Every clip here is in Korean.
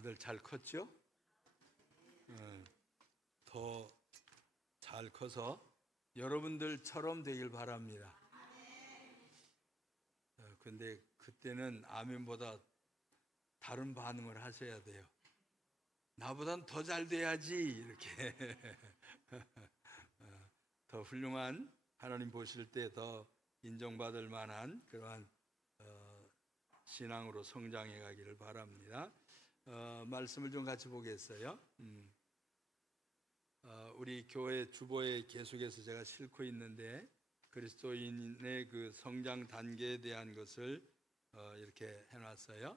다들 잘 컸죠? 더 잘 커서 여러분들처럼 되길 바랍니다. 근데 그때는 아멘보다 다른 반응을 하셔야 돼요. 나보단 더 잘 돼야지, 이렇게. 더 훌륭한, 하나님 보실 때 더 인정받을 만한 그러한 신앙으로 성장해 가기를 바랍니다. 말씀을 좀 같이 보겠어요. 우리 교회 주보에 계속해서 제가 싣고 있는데 그리스도인의 그 성장 단계에 대한 것을 이렇게 해놨어요.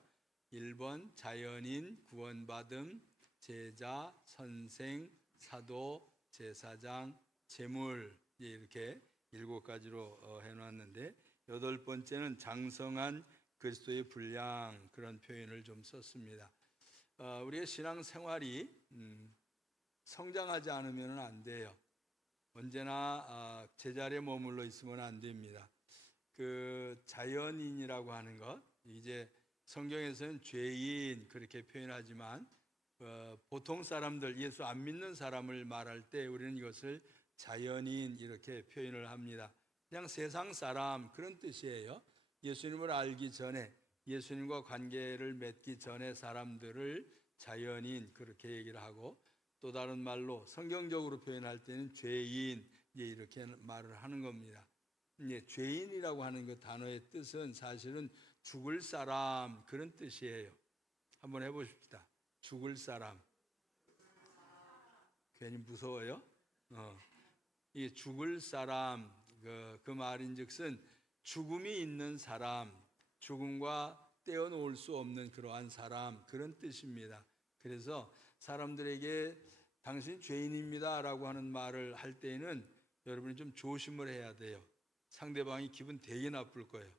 1번 자연인, 구원받음, 제자, 선생, 사도, 제사장, 제물, 이렇게 7가지로 해놨는데 8번째는 장성한 그리스도의 분량, 그런 표현을 좀 썼습니다. 우리의 신앙생활이 성장하지 않으면 안 돼요. 언제나 제자리에 머물러 있으면 안 됩니다. 그 자연인이라고 하는 것, 이제 성경에서는 죄인 그렇게 표현하지만 보통 사람들, 예수 안 믿는 사람을 말할 때 우리는 이것을 자연인 이렇게 표현을 합니다. 그냥 세상 사람, 그런 뜻이에요. 예수님을 알기 전에, 예수님과 관계를 맺기 전에 사람들을 자연인 그렇게 얘기를 하고, 또 다른 말로 성경적으로 표현할 때는 죄인, 이렇게 말을 하는 겁니다. 죄인이라고 하는 그 단어의 뜻은 사실은 죽을 사람, 그런 뜻이에요. 한번 해보십시다. 죽을 사람. 괜히 무서워요? 이 죽을 사람, 그 말인즉슨 죽음이 있는 사람, 죽음과 떼어놓을 수 없는 그러한 사람, 그런 뜻입니다. 그래서 사람들에게 당신 죄인입니다 라고 하는 말을 할 때에는 여러분이 좀 조심을 해야 돼요. 상대방이 기분 되게 나쁠 거예요.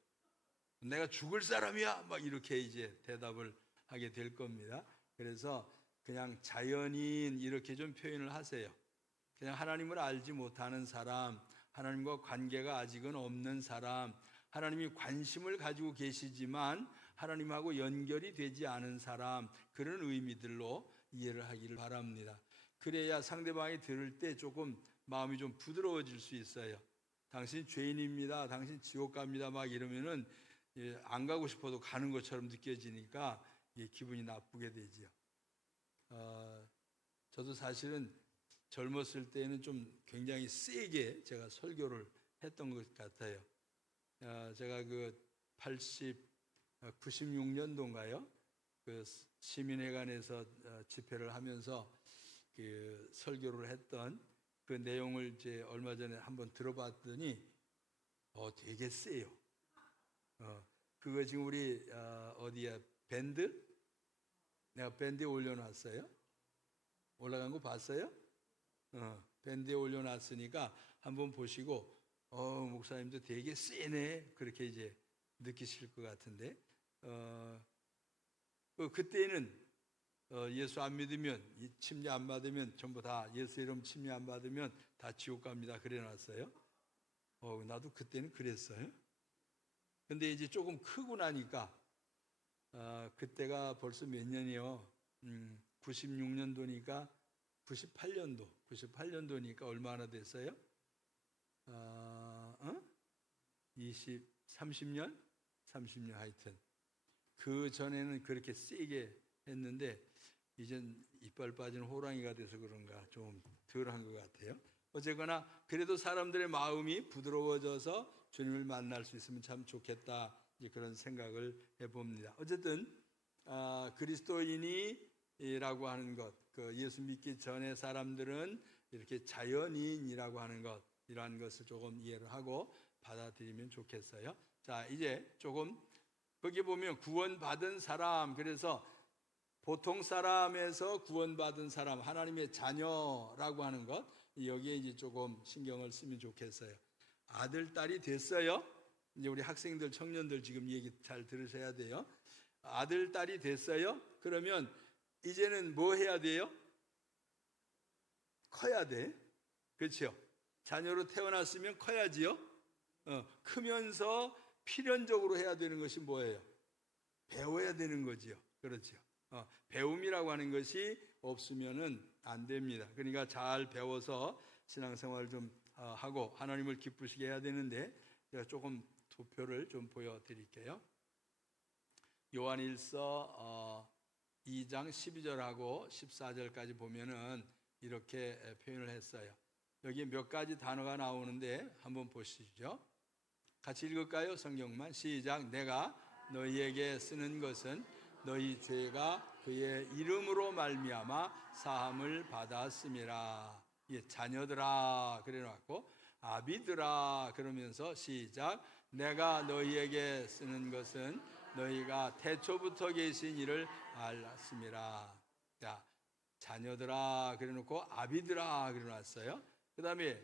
내가 죽을 사람이야 막 이렇게 이제 대답을 하게 될 겁니다. 그래서 그냥 자연인 이렇게 좀 표현을 하세요. 그냥 하나님을 알지 못하는 사람, 하나님과 관계가 아직은 없는 사람, 하나님이 관심을 가지고 계시지만 하나님하고 연결이 되지 않은 사람, 그런 의미들로 이해를 하기를 바랍니다. 그래야 상대방이 들을 때 조금 마음이 좀 부드러워질 수 있어요. 당신 죄인입니다, 당신 지옥 갑니다 막 이러면은 안 가고 싶어도 가는 것처럼 느껴지니까 기분이 나쁘게 되죠. 저도 사실은 젊었을 때는 좀 굉장히 세게 제가 설교를 했던 것 같아요. 제가 그 96년도인가요? 그 시민회관에서 집회를 하면서 그 설교를 했던 그 내용을 이제 얼마 전에 한번 들어봤더니 되게 세요. 그거 지금 우리 어디야 밴드? 내가 밴드에 올려놨어요. 올라간 거 봤어요? 밴드에 올려놨으니까 한번 보시고 목사님도 되게 세네 그렇게 이제 느끼실 것 같은데 그때는 예수 안 믿으면 침례 안 받으면 전부 다 예수 이름 침례 안 받으면 다 지옥 갑니다 그래놨어요. 나도 그때는 그랬어요. 근데 이제 조금 크고 나니까 그때가 벌써 몇 년이요? 96년도니까 98년도니까 얼마나 됐어요? 30년 하여튼. 그 전에는 그렇게 세게 했는데, 이젠 이빨 빠진 호랑이가 돼서 그런가 좀 덜한 것 같아요. 어쨌거나, 그래도 사람들의 마음이 부드러워져서 주님을 만날 수 있으면 참 좋겠다. 이제 그런 생각을 해봅니다. 어쨌든, 그리스도인이라고 하는 것, 그 예수 믿기 전에 사람들은 이렇게 자연인이라고 하는 것, 이러한 것을 조금 이해를 하고 받아들이면 좋겠어요. 자, 이제 조금 거기 보면 구원받은 사람, 그래서 보통 사람에서 구원받은 사람, 하나님의 자녀라고 하는 것, 여기에 이제 조금 신경을 쓰면 좋겠어요. 아들, 딸이 됐어요. 이제 우리 학생들, 청년들 지금 얘기 잘 들으셔야 돼요. 아들, 딸이 됐어요. 그러면 이제는 뭐 해야 돼요? 커야 돼. 그렇죠? 자녀로 태어났으면 커야지요. 크면서 필연적으로 해야 되는 것이 뭐예요? 배워야 되는 거지요. 그렇죠. 배움이라고 하는 것이 없으면은 안 됩니다. 그러니까 잘 배워서 신앙생활을 좀 하고 하나님을 기쁘시게 해야 되는데, 제가 조금 도표를 좀 보여드릴게요. 요한일서 2장 12절하고 14절까지 보면은 이렇게 표현을 했어요. 여기 몇 가지 단어가 나오는데 한번 보시죠. 같이 읽을까요? 성경만. 시작. 내가 너희에게 쓰는 것은 너희 죄가 그의 이름으로 말미암아 사함을 받았음이라. 자녀들아 그래놓고 아비들아 그러면서 시작. 내가 너희에게 쓰는 것은 너희가 태초부터 계신 이를 알았음이라. 자, 자녀들아 그래놓고 아비들아 그래놨어요. 그 다음에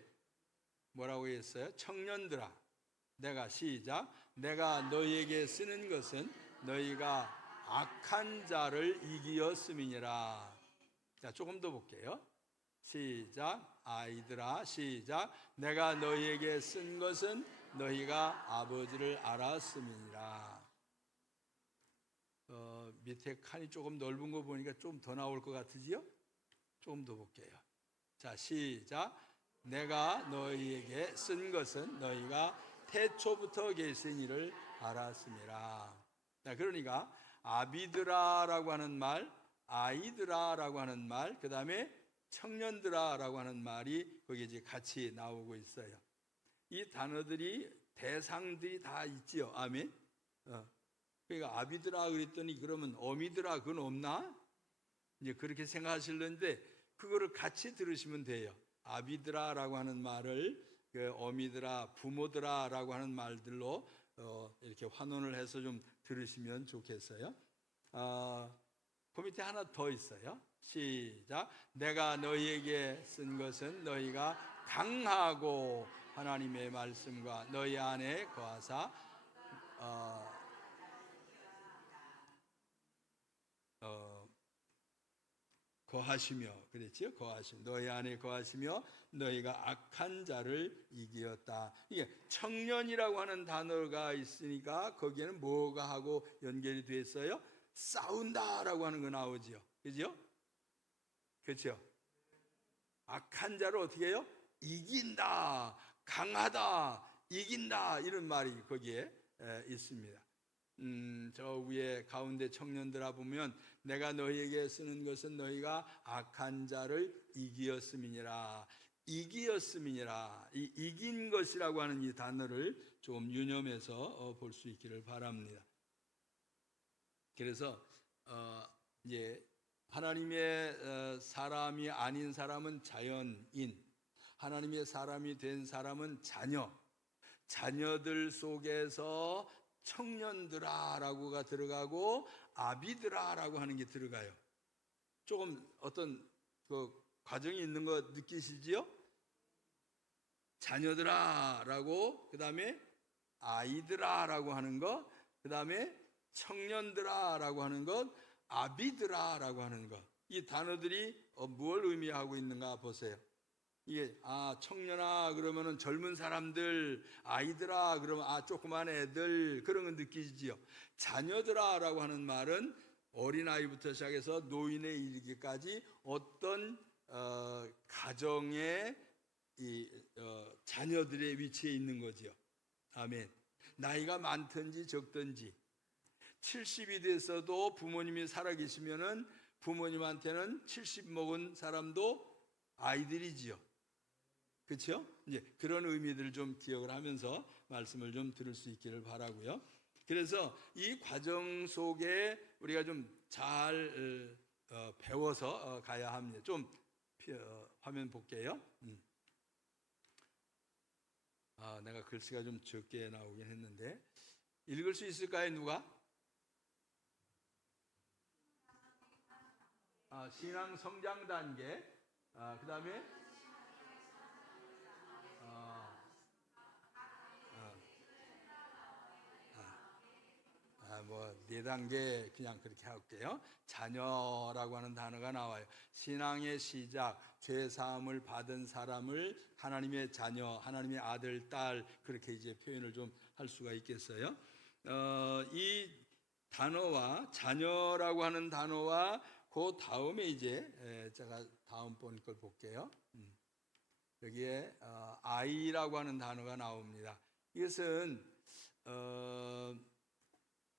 뭐라고 했어요? 청년들아. 내가 시작. 내가 너희에게 쓰는 것은 너희가 악한 자를 이기었음이니라. 자, 조금 더 볼게요. 시작. 아이들아 시작. 내가 너희에게 쓴 것은 너희가 아버지를 알았음이니라. 밑에 칸이 조금 넓은 거 보니까 좀 더 나올 것 같으지요? 조금 더 볼게요. 자, 시작. 내가 너희에게 쓴 것은 너희가 태초부터 계신 이를 알았음이라. 자, 그러니까 아비드라라고 하는 말, 아이드라라고 하는 말, 그 다음에 청년들아라고 하는 말이 거기에 이제 같이 나오고 있어요. 이 단어들이 대상들이 다 있지요. 아멘. 그러니까 아비드라 그랬더니 그러면 어미드라 그건 없나? 이제 그렇게 생각하실는데 그거를 같이 들으시면 돼요. 아비드라라고 하는 말을 어미드라, 부모드라라고 하는 말들로 이렇게 환원을 해서 좀 들으시면 좋겠어요. 그 밑에 하나 더 있어요. 시작. 내가 너희에게 쓴 것은 너희가 강하고 하나님의 말씀과 너희 안에 거하사 거하시며, 그랬지요? 거하시며, 너희 안에 거하시며 너희가 악한 자를 이기었다. 이게 청년이라고 하는 단어가 있으니까 거기에는 뭐가 하고 연결이 돼 있어요? 싸운다라고 하는 거 나오지요. 그죠? 그렇죠? 악한 자를 어떻게 해요? 이긴다, 강하다, 이긴다, 이런 말이 거기에 있습니다. 저 위에 가운데 청년들아 보면 내가 너희에게 쓰는 것은 너희가 악한 자를 이기었음이니라. 이기었음이니라. 이 이긴 것이라고 하는 이 단어를 좀 유념해서 볼 수 있기를 바랍니다. 그래서 이제 하나님의 사람이 아닌 사람은 자연인, 하나님의 사람이 된 사람은 자녀, 자녀들 속에서 청년들아라고가 들어가고 아비들아라고 하는 게 들어가요. 조금 어떤 그 과정이 있는 거 느끼시지요? 자녀들아라고, 그 다음에 아이들아라고 하는 것, 그 다음에 청년들아라고 하는 것, 아비들아라고 하는 것. 이 단어들이 무엇을 의미하고 있는가 보세요. 이게 청년아 그러면은 젊은 사람들, 아이들아 그러면 조그만 애들, 그런 거 느끼시지요. 자녀들아라고 하는 말은 어린아이부터 시작해서 노인에 이르기까지 어떤 가정의 자녀들의 위치에 있는 거지요. 아멘. 나이가 많든지 적든지 70이 돼서도 부모님이 살아계시면은 부모님한테는 70 먹은 사람도 아이들이지요. 그렇죠? 이제 그런 의미들을 좀 기억을 하면서 말씀을 좀 들을 수 있기를 바라고요. 그래서 이 과정 속에 우리가 좀 잘 배워서 가야 합니다. 좀 화면 볼게요. 내가 글씨가 좀 적게 나오긴 했는데 읽을 수 있을까요, 누가? 신앙 성장 단계. 그 다음에 네 단계 그냥 그렇게 할게요. 자녀라고 하는 단어가 나와요. 신앙의 시작, 죄 사함을 받은 사람을 하나님의 자녀, 하나님의 아들, 딸, 그렇게 이제 표현을 좀 할 수가 있겠어요. 이 단어와 자녀라고 하는 단어와 그 다음에 이제 제가 다음 번 걸 볼게요. 여기에 아이라고 하는 단어가 나옵니다. 이것은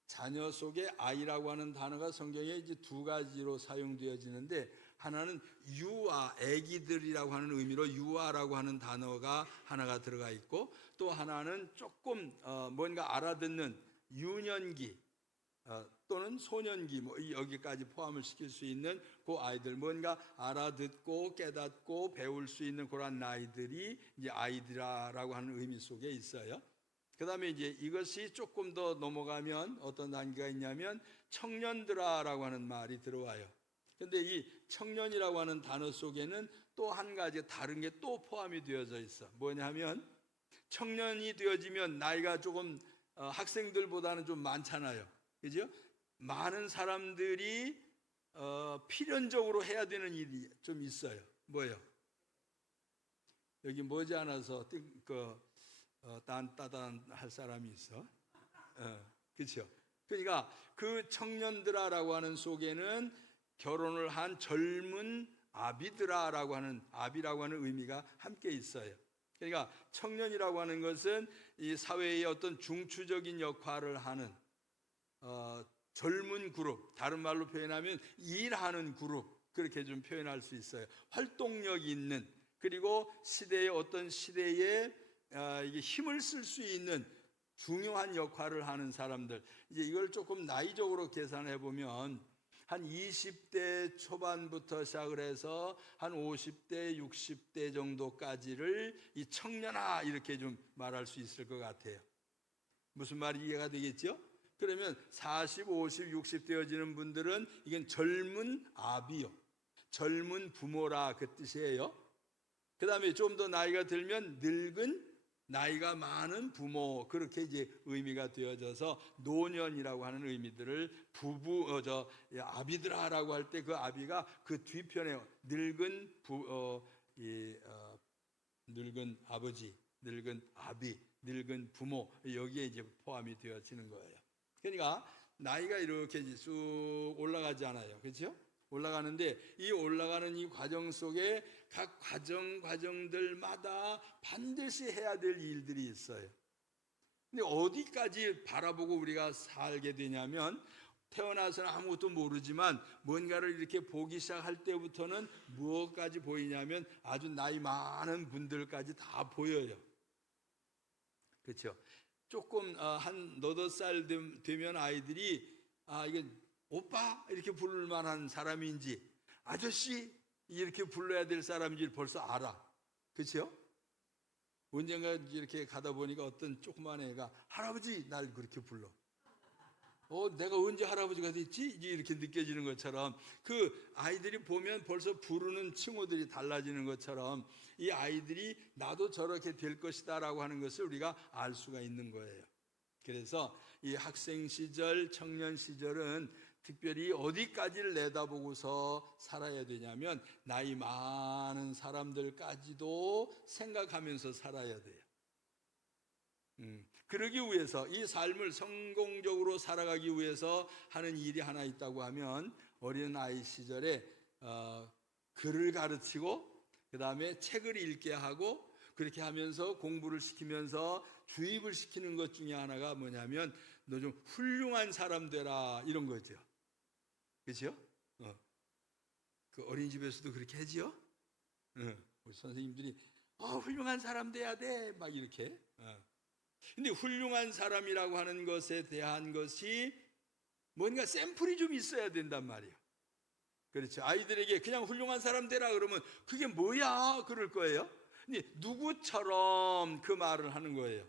자녀 속에 아이라고 하는 단어가 성경에 이제 두 가지로 사용되어지는데, 하나는 유아, 아기들이라고 하는 의미로 유아라고 하는 단어가 하나가 들어가 있고, 또 하나는 조금 뭔가 알아듣는 유년기 또는 소년기, 뭐 여기까지 포함을 시킬 수 있는 그 아이들, 뭔가 알아듣고 깨닫고 배울 수 있는 그런 나이들이 이제 아이들이라고 하는 의미 속에 있어요. 그 다음에 이제 이것이 조금 더 넘어가면 어떤 단계가 있냐면 청년들아라고 하는 말이 들어와요. 근데 이 청년이라고 하는 단어 속에는 또 한 가지 다른 게 또 포함이 되어져 있어. 뭐냐면 청년이 되어지면 나이가 조금 학생들보다는 좀 많잖아요. 그죠? 많은 사람들이 필연적으로 해야 되는 일이 좀 있어요. 뭐예요? 여기 머지않아서 따단 할 사람이 있어. 그렇죠? 그러니까 그 청년들아라고 하는 속에는 결혼을 한 젊은 아비들아라고 하는 아비라고 하는 의미가 함께 있어요. 그러니까 청년이라고 하는 것은 이 사회의 어떤 중추적인 역할을 하는 젊은 그룹, 다른 말로 표현하면 일하는 그룹, 그렇게 좀 표현할 수 있어요. 활동력 있는, 그리고 시대의 어떤 시대에 이게 힘을 쓸 수 있는 중요한 역할을 하는 사람들. 이제 이걸 조금 나이적으로 계산해 보면 한 20대 초반부터 시작을 해서 한 50대, 60대 정도까지를 이 청년아 이렇게 좀 말할 수 있을 것 같아요. 무슨 말이 이해가 되겠죠? 그러면 40, 50, 60 되어지는 분들은 이건 젊은 아비요, 젊은 부모라 그 뜻이에요. 그 다음에 좀 더 나이가 들면 늙은 나이가 많은 부모, 그렇게 이제 의미가 되어져서 노년이라고 하는 의미들을 아비들아라고 할 때 그 아비가 그 뒤편에 늙은 늙은 아버지, 늙은 아비, 늙은 부모, 여기에 이제 포함이 되어지는 거예요. 그러니까 나이가 이렇게 쭉 올라가지 않아요. 그렇죠? 올라가는데 이 올라가는 이 과정 속에 각 과정들마다 반드시 해야 될 일들이 있어요. 근데 어디까지 바라보고 우리가 살게 되냐면, 태어나서는 아무것도 모르지만 뭔가를 이렇게 보기 시작할 때부터는 무엇까지 보이냐면 아주 나이 많은 분들까지 다 보여요. 그렇죠? 조금 한 너댓 살 되면 아이들이 이게 오빠 이렇게 부를 만한 사람인지 아저씨 이렇게 불러야 될 사람인지 벌써 알아. 그렇죠? 언젠가 이렇게 가다 보니까 어떤 조그만 애가 할아버지 날 그렇게 불러. 내가 언제 할아버지가 됐지? 이렇게 느껴지는 것처럼, 그 아이들이 보면 벌써 부르는 칭호들이 달라지는 것처럼 이 아이들이 나도 저렇게 될 것이다 라고 하는 것을 우리가 알 수가 있는 거예요. 그래서 이 학생 시절, 청년 시절은 특별히 어디까지를 내다보고서 살아야 되냐면 나이 많은 사람들까지도 생각하면서 살아야 돼요. 그러기 위해서, 이 삶을 성공적으로 살아가기 위해서 하는 일이 하나 있다고 하면 어린아이 시절에 글을 가르치고 그 다음에 책을 읽게 하고 그렇게 하면서 공부를 시키면서 주입을 시키는 것 중에 하나가 뭐냐면 너 좀 훌륭한 사람 되라, 이런 거죠. 그렇죠? 그 어린이집에서도 그렇게 하지요? 우리 선생님들이 훌륭한 사람 돼야 돼 막 이렇게. 근데 훌륭한 사람이라고 하는 것에 대한 것이 뭔가 샘플이 좀 있어야 된단 말이에요. 그렇죠? 아이들에게 그냥 훌륭한 사람 되라 그러면 그게 뭐야 그럴 거예요. 근데 누구처럼 그 말을 하는 거예요.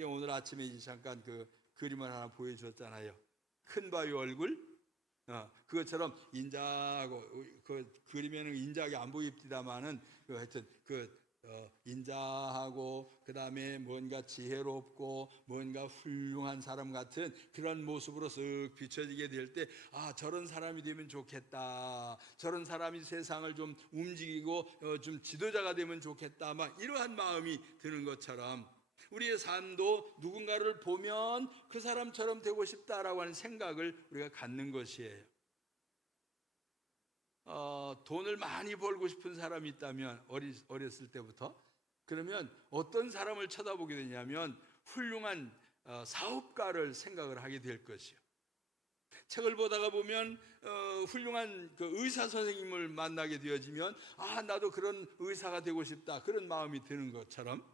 오늘 아침에 이제 잠깐 그 그림을 하나 보여줬잖아요. 큰 바위 얼굴, 그것처럼 인자하고, 그 그림에는 인자하게 안 보입니다만은 하여튼 인자하고 그 다음에 뭔가 지혜롭고 뭔가 훌륭한 사람 같은 그런 모습으로 쓱 비춰지게 될 때 저런 사람이 되면 좋겠다, 저런 사람이 세상을 좀 움직이고 좀 지도자가 되면 좋겠다, 막 이러한 마음이 드는 것처럼 우리의 삶도 누군가를 보면 그 사람처럼 되고 싶다라고 하는 생각을 우리가 갖는 것이에요. 돈을 많이 벌고 싶은 사람이 있다면 어렸을 때부터, 그러면 어떤 사람을 쳐다보게 되냐면 훌륭한 사업가를 생각을 하게 될 것이요. 책을 보다가 보면 훌륭한 그 의사 선생님을 만나게 되어지면 나도 그런 의사가 되고 싶다, 그런 마음이 드는 것처럼,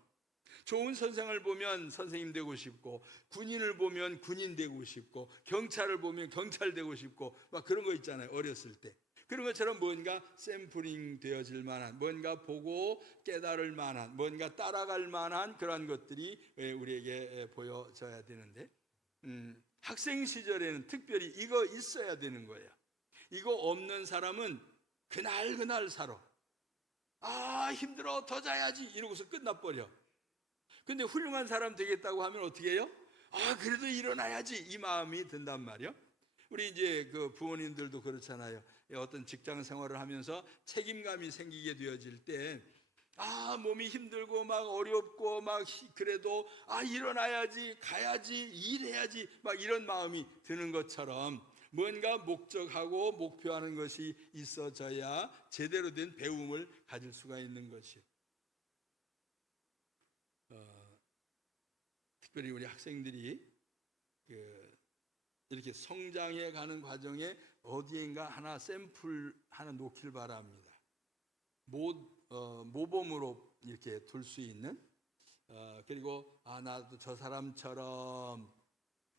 좋은 선생을 보면 선생님 되고 싶고, 군인을 보면 군인 되고 싶고, 경찰을 보면 경찰 되고 싶고, 막 그런 거 있잖아요, 어렸을 때. 그런 것처럼 뭔가 샘플링 되어질 만한, 뭔가 보고 깨달을 만한, 뭔가 따라갈 만한 그러한 것들이 우리에게 보여져야 되는데, 학생 시절에는 특별히 이거 있어야 되는 거예요. 이거 없는 사람은 그날 살아. 힘들어, 더 자야지 이러고서 끝나버려. 근데 훌륭한 사람 되겠다고 하면 어떻게 해요? 그래도 일어나야지, 이 마음이 든단 말이요. 우리 이제 그 부모님들도 그렇잖아요. 어떤 직장 생활을 하면서 책임감이 생기게 되어질 때, 몸이 힘들고 막 어렵고 막 그래도 일어나야지, 가야지, 일해야지, 막 이런 마음이 드는 것처럼 뭔가 목적하고 목표하는 것이 있어져야 제대로 된 배움을 가질 수가 있는 것이에요. 특별히 우리 학생들이 이렇게 성장해 가는 과정에 어디인가 하나 샘플 하나 놓길 바랍니다. 모범으로 이렇게 둘 수 있는, 그리고 나도 저 사람처럼,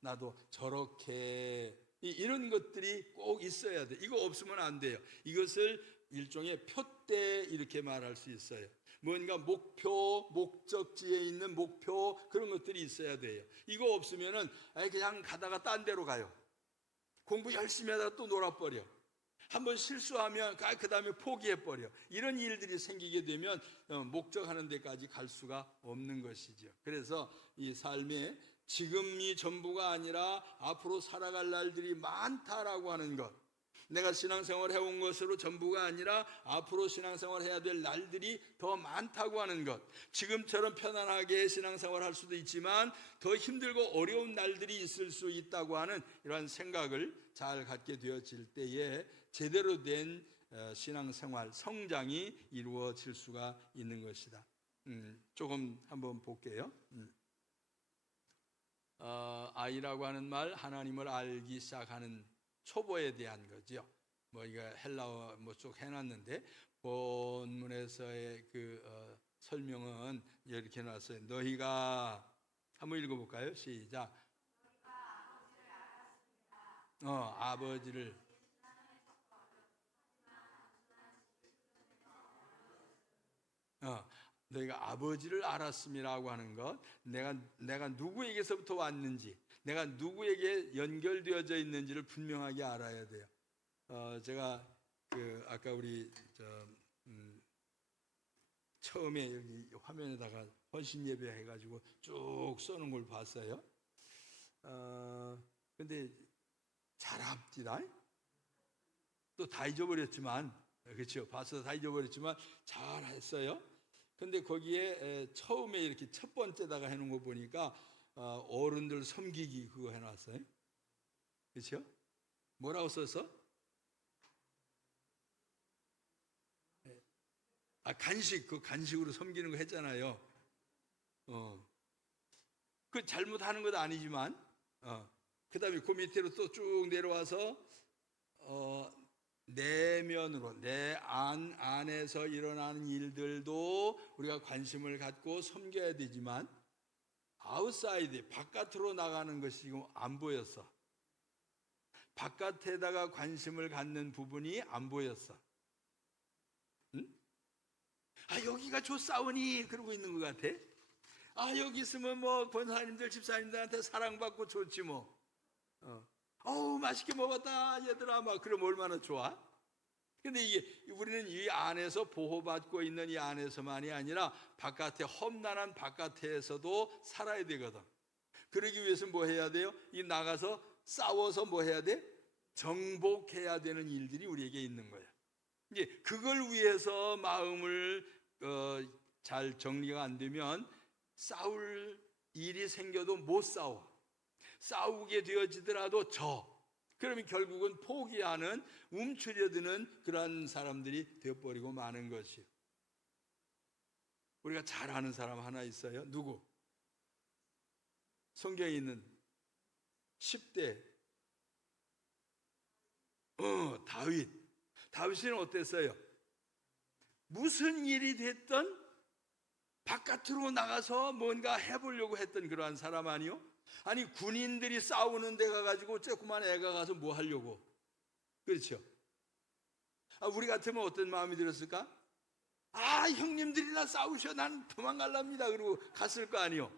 나도 저렇게, 이런 것들이 꼭 있어야 돼. 이거 없으면 안 돼요. 이것을 일종의 표대 이렇게 말할 수 있어요. 뭔가 목표, 목적지에 있는 목표, 그런 것들이 있어야 돼요. 이거 없으면은 그냥 가다가 딴 데로 가요. 공부 열심히 하다가 또 놀아버려. 한번 실수하면 그 다음에 포기해버려. 이런 일들이 생기게 되면 목적하는 데까지 갈 수가 없는 것이죠. 그래서 이 삶에 지금이 전부가 아니라 앞으로 살아갈 날들이 많다라고 하는 것, 내가 신앙생활 해온 것으로 전부가 아니라 앞으로 신앙생활 해야 될 날들이 더 많다고 하는 것, 지금처럼 편안하게 신앙생활 할 수도 있지만 더 힘들고 어려운 날들이 있을 수 있다고 하는 이러한 생각을 잘 갖게 되어질 때에 제대로 된 신앙생활, 성장이 이루어질 수가 있는 것이다. 조금 한번 볼게요. 아이라고 하는 말, 하나님을 알기 시작하는 초보에 대한 거죠. 이거 헬라어 쭉 해놨는데 본문에서의 그 설명은 이렇게 나왔어요. 너희가 한번 읽어볼까요? 시작. 아버지를 너희가 아버지를 알았음이라고 하는 것, 내가 누구에게서부터 왔는지, 내가 누구에게 연결되어져 있는지를 분명하게 알아야 돼요. 제가 아까 우리 처음에 여기 화면에다가 헌신 예배 해가지고 쭉 써놓은 걸 봤어요. 근데 잘합디다. 또 다 잊어버렸지만, 그렇죠? 봐서 다 잊어버렸지만 잘했어요. 근데 거기에 처음에 이렇게 첫 번째다가 해놓은 거 보니까 어른들 섬기기 그거 해놨어요. 그렇죠? 뭐라고 썼어? 간식, 그 간식으로 섬기는 거 했잖아요. 그 잘못하는 것도 아니지만, 그 다음에 그 밑으로 또 쭉 내려와서 내면으로, 내 안에서 일어나는 일들도 우리가 관심을 갖고 섬겨야 되지만, 아웃사이드, 바깥으로 나가는 것이 지금 안 보였어. 바깥에다가 관심을 갖는 부분이 안 보였어. 응? 여기가 좋사오니 그러고 있는 것 같아. 여기 있으면 뭐 권사님들, 집사님들한테 사랑받고 좋지 뭐. 맛있게 먹었다 얘들아, 막 그러면 얼마나 좋아. 근데 이게 우리는 이 안에서 보호받고 있는 이 안에서만이 아니라 바깥에, 험난한 바깥에서도 살아야 되거든. 그러기 위해서 뭐 해야 돼요? 이 나가서 싸워서 뭐 해야 돼? 정복해야 되는 일들이 우리에게 있는 거야. 이제 그걸 위해서 마음을 잘 정리가 안 되면 싸울 일이 생겨도 못 싸워. 싸우게 되어지더라도 그러면 결국은 포기하는, 움츠려드는 그러한 사람들이 되어버리고 마는 것이요. 우리가 잘 아는 사람 하나 있어요. 누구? 성경에 있는 10대 다윗. 다윗은 어땠어요? 무슨 일이 됐든 바깥으로 나가서 뭔가 해보려고 했던 그러한 사람 아니요? 아니, 군인들이 싸우는 데 가가지고 조그만 애가 가서 뭐 하려고? 그렇죠? 우리 같으면 어떤 마음이 들었을까? 형님들이나 싸우셔, 난 도망갈랍니다. 그러고 갔을 거 아니요?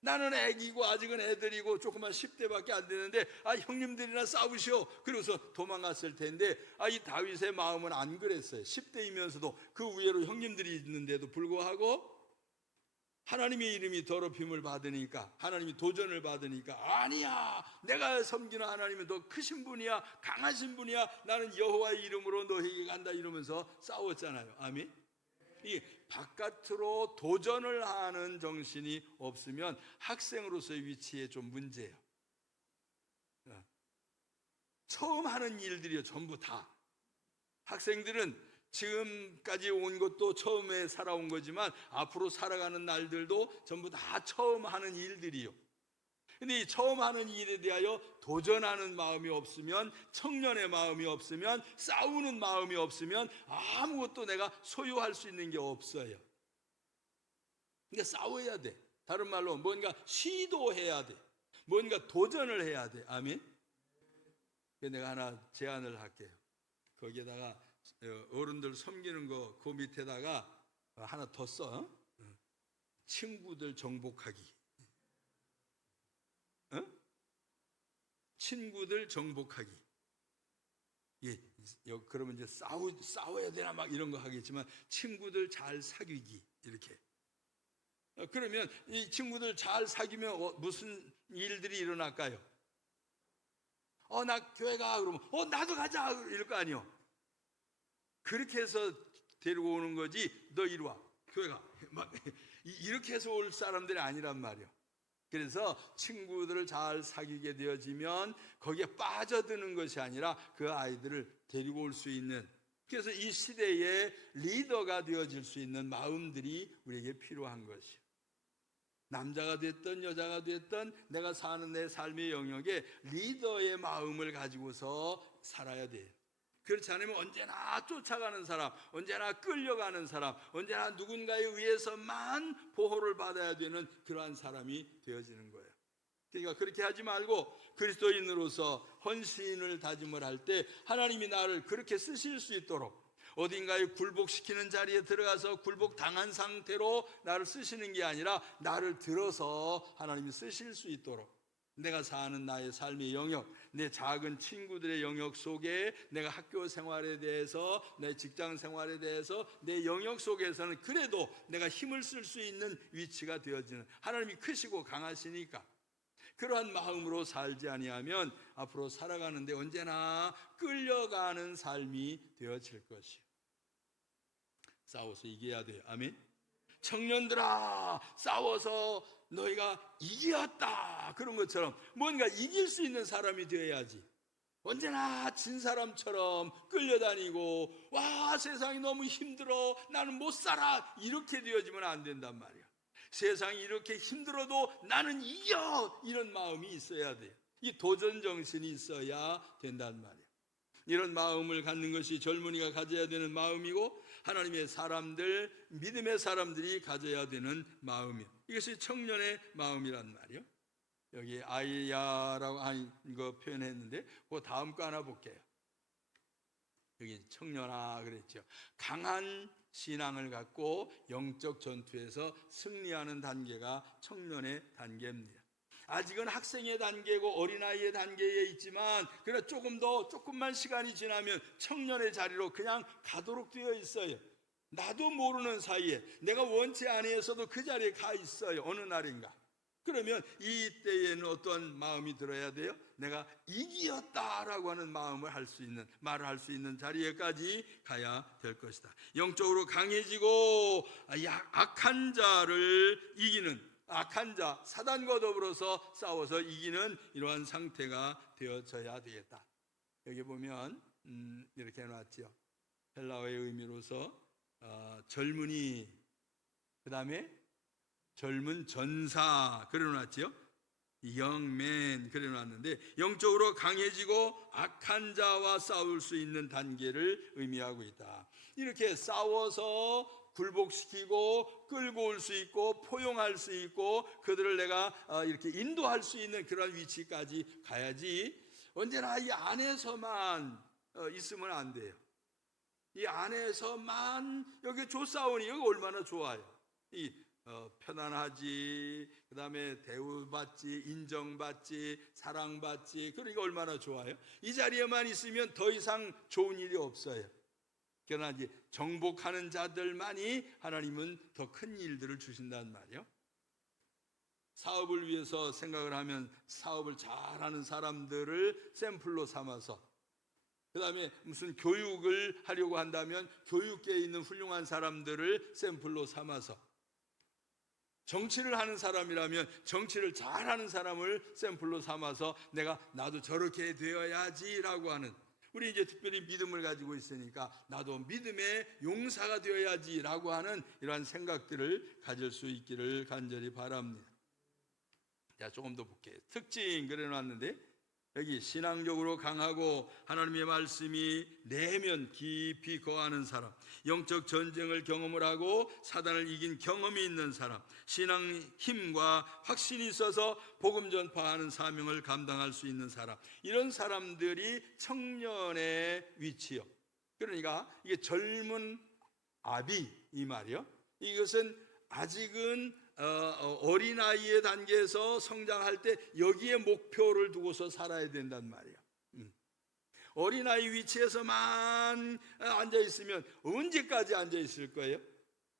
나는 애기고 아직은 애들이고 조그만 10대밖에 안 되는데 형님들이나 싸우시오. 그러고서 도망갔을 텐데 이 다윗의 마음은 안 그랬어요. 10대이면서도 그 위에로 형님들이 있는데도 불구하고 하나님의 이름이 더럽힘을 받으니까, 하나님이 도전을 받으니까, 아니야, 내가 섬기는 하나님은 더 크신 분이야, 강하신 분이야, 나는 여호와의 이름으로 너에게 간다, 이러면서 싸웠잖아요. 아멘. 이 바깥으로 도전을 하는 정신이 없으면 학생으로서의 위치에 좀 문제예요. 처음 하는 일들이요, 전부 다. 학생들은 지금까지 온 것도 처음에 살아온 거지만 앞으로 살아가는 날들도 전부 다 처음 하는 일들이요. 근데 이 처음 하는 일에 대하여 도전하는 마음이 없으면, 청년의 마음이 없으면, 싸우는 마음이 없으면 아무것도 내가 소유할 수 있는 게 없어요. 그러니까 싸워야 돼. 다른 말로 뭔가 시도해야 돼. 뭔가 도전을 해야 돼. 아멘. 그래서 내가 하나 제안을 할게요. 거기에다가 어른들 섬기는 거 그 밑에다가 하나 더 써. 친구들 정복하기. 친구들 정복하기. 그러면 이제 싸워야 되나 막 이런 거 하겠지만 친구들 잘 사귀기, 이렇게. 그러면 이 친구들 잘 사귀면 무슨 일들이 일어날까요? 나 교회 가. 그러면 나도 가자 이럴 거 아니요. 그렇게 해서 데리고 오는 거지, 너 이리 와, 교회 가, 막 이렇게 해서 올 사람들이 아니란 말이요. 그래서 친구들을 잘 사귀게 되어지면 거기에 빠져드는 것이 아니라 그 아이들을 데리고 올 수 있는, 그래서 이 시대의 리더가 되어질 수 있는 마음들이 우리에게 필요한 것이요. 남자가 됐든 여자가 됐든 내가 사는 내 삶의 영역에 리더의 마음을 가지고서 살아야 돼요. 그렇지 않으면 언제나 쫓아가는 사람, 언제나 끌려가는 사람, 언제나 누군가에 의해서만 보호를 받아야 되는 그러한 사람이 되어지는 거예요. 그러니까 그렇게 하지 말고 그리스도인으로서 헌신을 다짐을 할 때 하나님이 나를 그렇게 쓰실 수 있도록, 어딘가에 굴복시키는 자리에 들어가서 굴복당한 상태로 나를 쓰시는 게 아니라 나를 들어서 하나님이 쓰실 수 있도록, 내가 사는 나의 삶의 영역, 내 작은 친구들의 영역 속에, 내가 학교 생활에 대해서, 내 직장 생활에 대해서, 내 영역 속에서는 그래도 내가 힘을 쓸 수 있는 위치가 되어지는, 하나님이 크시고 강하시니까 그러한 마음으로 살지 아니하면 앞으로 살아가는데 언제나 끌려가는 삶이 되어질 것이요. 싸워서 이겨야 돼요. 아멘. 청년들아, 싸워서 너희가 이겼다, 그런 것처럼 뭔가 이길 수 있는 사람이 되어야지. 언제나 진 사람처럼 끌려다니고 와 세상이 너무 힘들어, 나는 못 살아, 이렇게 되어지면 안 된단 말이야. 세상이 이렇게 힘들어도 나는 이겨, 이런 마음이 있어야 돼요. 이 도전 정신이 있어야 된단 말이야. 이런 마음을 갖는 것이 젊은이가 가져야 되는 마음이고, 하나님의 사람들, 믿음의 사람들이 가져야 되는 마음이에요. 이것이 청년의 마음이란 말이에요. 여기 아이야라고 하는 거 표현했는데 그 다음 거 하나 볼게요. 여기 청년아 그랬죠. 강한 신앙을 갖고 영적 전투에서 승리하는 단계가 청년의 단계입니다. 아직은 학생의 단계고 어린아이의 단계에 있지만, 그러나 조금만 시간이 지나면 청년의 자리로 그냥 가도록 되어 있어요. 나도 모르는 사이에 내가 원치 아니해서도 그 자리에 가 있어요, 어느 날인가. 그러면 이때에는 어떤 마음이 들어야 돼요? 내가 이기었다라고 하는 마음을 할 수 있는, 말을 할 수 있는 자리에까지 가야 될 것이다. 영적으로 강해지고 악한 자를 이기는, 악한 자 사단과 더불어서 싸워서 이기는 이러한 상태가 되어져야 되겠다. 여기 보면 이렇게 해놨죠. 헬라어의 의미로서 젊은이, 그 다음에 젊은 전사 그려놨죠. 영맨 그려놨는데 영적으로 강해지고 악한 자와 싸울 수 있는 단계를 의미하고 있다. 이렇게 싸워서 굴복시키고 끌고 올 수 있고 포용할 수 있고 그들을 내가 이렇게 인도할 수 있는 그런 위치까지 가야지. 언제나 이 안에서만 있으면 안 돼요. 이 안에서만 여기 조싸우니 여기 얼마나 좋아요. 편안하지, 그 다음에 대우받지, 인정받지, 사랑받지, 그러니까 얼마나 좋아요. 이 자리에만 있으면 더 이상 좋은 일이 없어요. 그러나 이제 정복하는 자들만이 하나님은 더 큰 일들을 주신단 말이에요. 사업을 위해서 생각을 하면 사업을 잘하는 사람들을 샘플로 삼아서, 그 다음에 무슨 교육을 하려고 한다면 교육계에 있는 훌륭한 사람들을 샘플로 삼아서, 정치를 하는 사람이라면 정치를 잘하는 사람을 샘플로 삼아서 나도 저렇게 되어야지라고 하는, 우리 이제 특별히 믿음을 가지고 있으니까 나도 믿음의 용사가 되어야지라고 하는 이러한 생각들을 가질 수 있기를 간절히 바랍니다. 자, 조금 더 볼게요. 특징 그려놨는데 여기 신앙적으로 강하고 하나님의 말씀이 내면 깊이 거하는 사람, 영적 전쟁을 경험을 하고 사단을 이긴 경험이 있는 사람, 신앙 힘과 확신이 있어서 복음 전파하는 사명을 감당할 수 있는 사람, 이런 사람들이 청년의 위치요. 그러니까 이게 젊은 아비 이 말이요. 이것은 아직은 어린아이의 단계에서 성장할 때 여기에 목표를 두고서 살아야 된단 말이에요. 어린아이 위치에서만 앉아있으면 언제까지 앉아있을 거예요?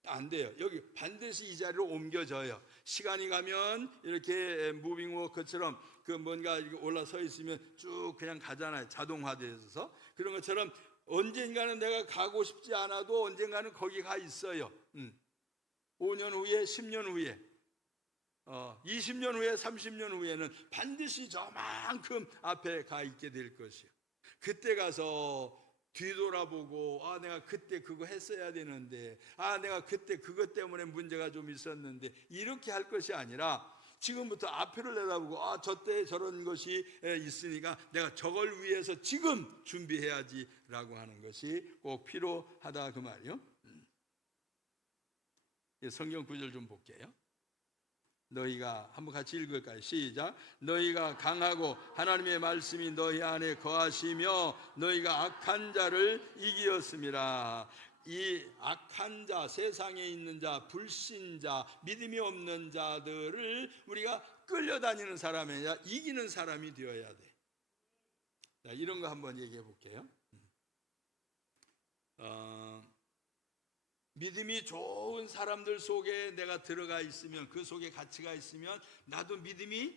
안 돼요. 여기 반드시 이 자리로 옮겨져요. 시간이 가면 이렇게 무빙워커처럼 그 뭔가 올라서 있으면 쭉 그냥 가잖아요. 자동화되어서. 그런 것처럼 언젠가는 내가 가고 싶지 않아도 언젠가는 거기 가 있어요. 5년 후에, 10년 후에, 20년 후에, 30년 후에는 반드시 저만큼 앞에 가 있게 될 것이에요. 그때 가서 뒤돌아보고 내가 그때 그거 했어야 되는데, 내가 그때 그것 때문에 문제가 좀 있었는데, 이렇게 할 것이 아니라 지금부터 앞을 내다보고 저때 저런 것이 있으니까 내가 저걸 위해서 지금 준비해야지라고 하는 것이 꼭 필요하다 그 말이요. 성경 구절 좀 볼게요. 너희가 한번 같이 읽을까요? 시작. 너희가 강하고 하나님의 말씀이 너희 안에 거하시며 너희가 악한 자를 이기었음이라. 이 악한 자, 세상에 있는 자, 불신자, 믿음이 없는 자들을 우리가 끌려다니는 사람이 아니라 이기는 사람이 되어야 돼. 자, 이런 거 한번 얘기해 볼게요. 믿음이 좋은 사람들 속에 내가 들어가 있으면, 그 속에 가치가 있으면 나도 믿음이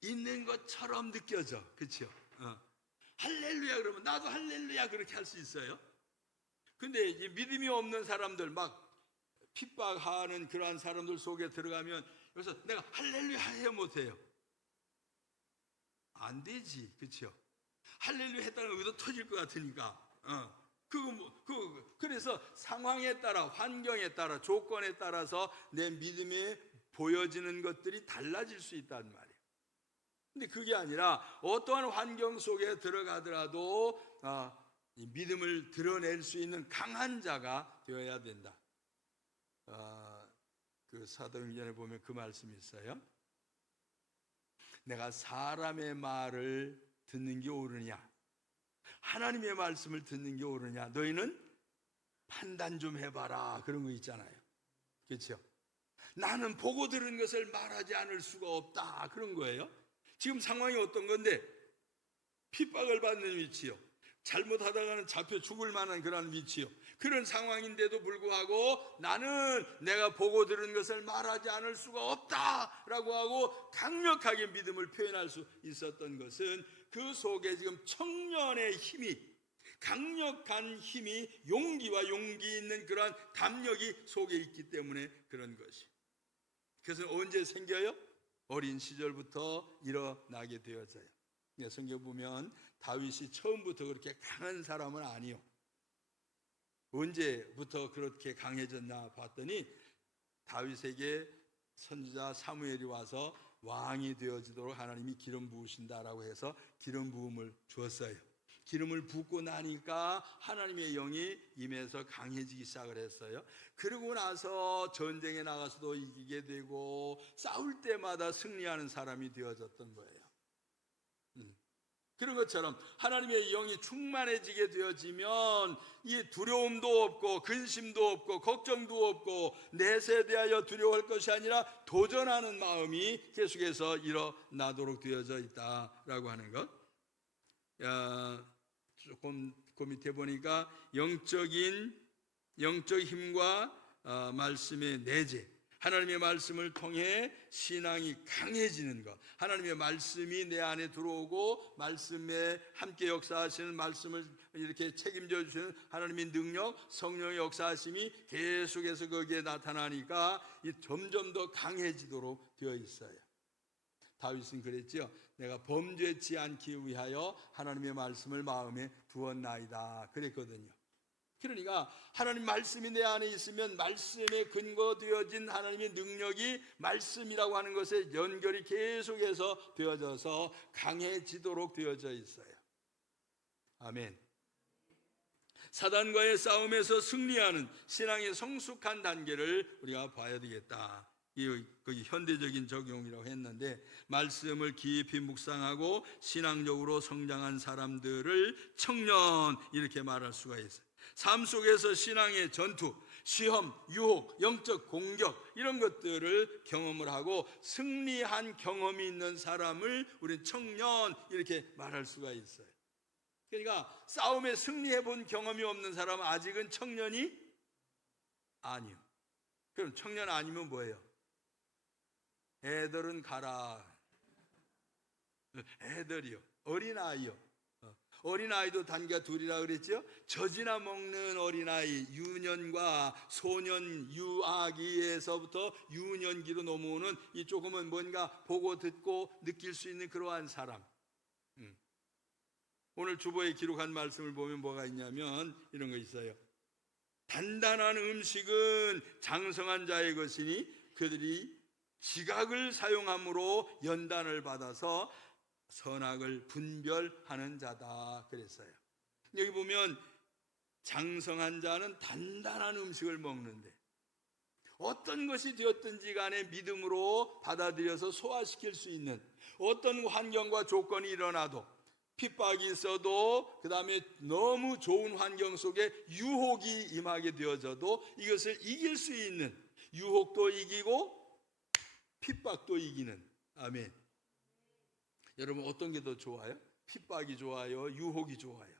있는 것처럼 느껴져. 그렇죠? 할렐루야 그러면 나도 할렐루야 그렇게 할 수 있어요. 근데 이제 믿음이 없는 사람들, 막 핍박하는 그러한 사람들 속에 들어가면 그래서 내가 할렐루야 해 못해요. 안 되지. 그렇죠? 할렐루야 했다는 의도 터질 것 같으니까. 그래서 상황에 따라, 환경에 따라, 조건에 따라서 내 믿음이 보여지는 것들이 달라질 수 있단 말이에요. 근데 그게 아니라 어떠한 환경 속에 들어가더라도 믿음을 드러낼 수 있는 강한 자가 되어야 된다. 그 사도행전에 보면 그 말씀이 있어요. 내가 사람의 말을 듣는 게 옳으냐, 하나님의 말씀을 듣는 게 옳으냐, 너희는 판단 좀 해봐라, 그런 거 있잖아요. 그렇죠? 나는 보고 들은 것을 말하지 않을 수가 없다, 그런 거예요. 지금 상황이 어떤 건데, 핍박을 받는 위치요, 잘못하다가는 잡혀 죽을 만한 그런 위치요, 그런 상황인데도 불구하고 나는 내가 보고 들은 것을 말하지 않을 수가 없다라고 하고 강력하게 믿음을 표현할 수 있었던 것은 그 속에 지금 청년의 힘이, 강력한 힘이, 용기와 용기 있는 그러한 담력이 속에 있기 때문에 그런 것이. 그것은 언제 생겨요? 어린 시절부터 일어나게 되어져요. 성경 보면 다윗이 처음부터 그렇게 강한 사람은 아니요. 언제부터 그렇게 강해졌나 봤더니 다윗에게 선지자 사무엘이 와서 왕이 되어지도록 하나님이 기름 부으신다라고 해서 기름 부음을 주었어요. 기름을 붓고 나니까 하나님의 영이 임해서 강해지기 시작을 했어요. 그러고 나서 전쟁에 나가서도 이기게 되고 싸울 때마다 승리하는 사람이 되어졌던 거예요. 그런 것처럼 하나님의 영이 충만해지게 되어지면 이 두려움도 없고 근심도 없고 걱정도 없고 내세에 대하여 두려워할 것이 아니라 도전하는 마음이 계속해서 일어나도록 되어져 있다라고 하는 것. 조금 그 밑에 보니까 영적 힘과 말씀의 내재, 하나님의 말씀을 통해 신앙이 강해지는 것, 하나님의 말씀이 내 안에 들어오고 말씀에 함께 역사하시는 말씀을 이렇게 책임져 주시는 하나님의 능력, 성령의 역사하심이 계속해서 거기에 나타나니까 점점 더 강해지도록 되어 있어요. 다윗은 그랬죠. 내가 범죄치 않기 위하여 하나님의 말씀을 마음에 두었나이다 그랬거든요. 그러니까 하나님 말씀이 내 안에 있으면 말씀에 근거되어진 하나님의 능력이 말씀이라고 하는 것에 연결이 계속해서 되어져서 강해지도록 되어져 있어요. 아멘. 사단과의 싸움에서 승리하는 신앙의 성숙한 단계를 우리가 봐야 되겠다. 이 현대적인 적용이라고 했는데 말씀을 깊이 묵상하고 신앙적으로 성장한 사람들을 청년 이렇게 말할 수가 있어요. 삶 속에서 신앙의 전투, 시험, 유혹, 영적 공격 이런 것들을 경험을 하고 승리한 경험이 있는 사람을 우리 청년 이렇게 말할 수가 있어요. 그러니까 싸움에 승리해 본 경험이 없는 사람은 아직은 청년이 아니요. 그럼 청년 아니면 뭐예요? 애들은 가라. 애들이요. 어린아이요. 어린아이도 단계가 둘이라 그랬죠. 젖이나 먹는 어린아이, 유년과 소년, 유아기에서부터 유년기로 넘어오는 이 조금은 뭔가 보고 듣고 느낄 수 있는 그러한 사람. 오늘 주보에 기록한 말씀을 보면 뭐가 있냐면 이런 거 있어요. 단단한 음식은 장성한 자의 것이니 그들이 지각을 사용함으로 연단을 받아서 선악을 분별하는 자다 그랬어요. 여기 보면 장성한 자는 단단한 음식을 먹는데 어떤 것이 되었든지 간에 믿음으로 받아들여서 소화시킬 수 있는 어떤 환경과 조건이 일어나도 핍박이 있어도 그 다음에 너무 좋은 환경 속에 유혹이 임하게 되어져도 이것을 이길 수 있는 유혹도 이기고 핍박도 이기는 아멘. 여러분 어떤 게 더 좋아요? 핍박이 좋아요? 유혹이 좋아요?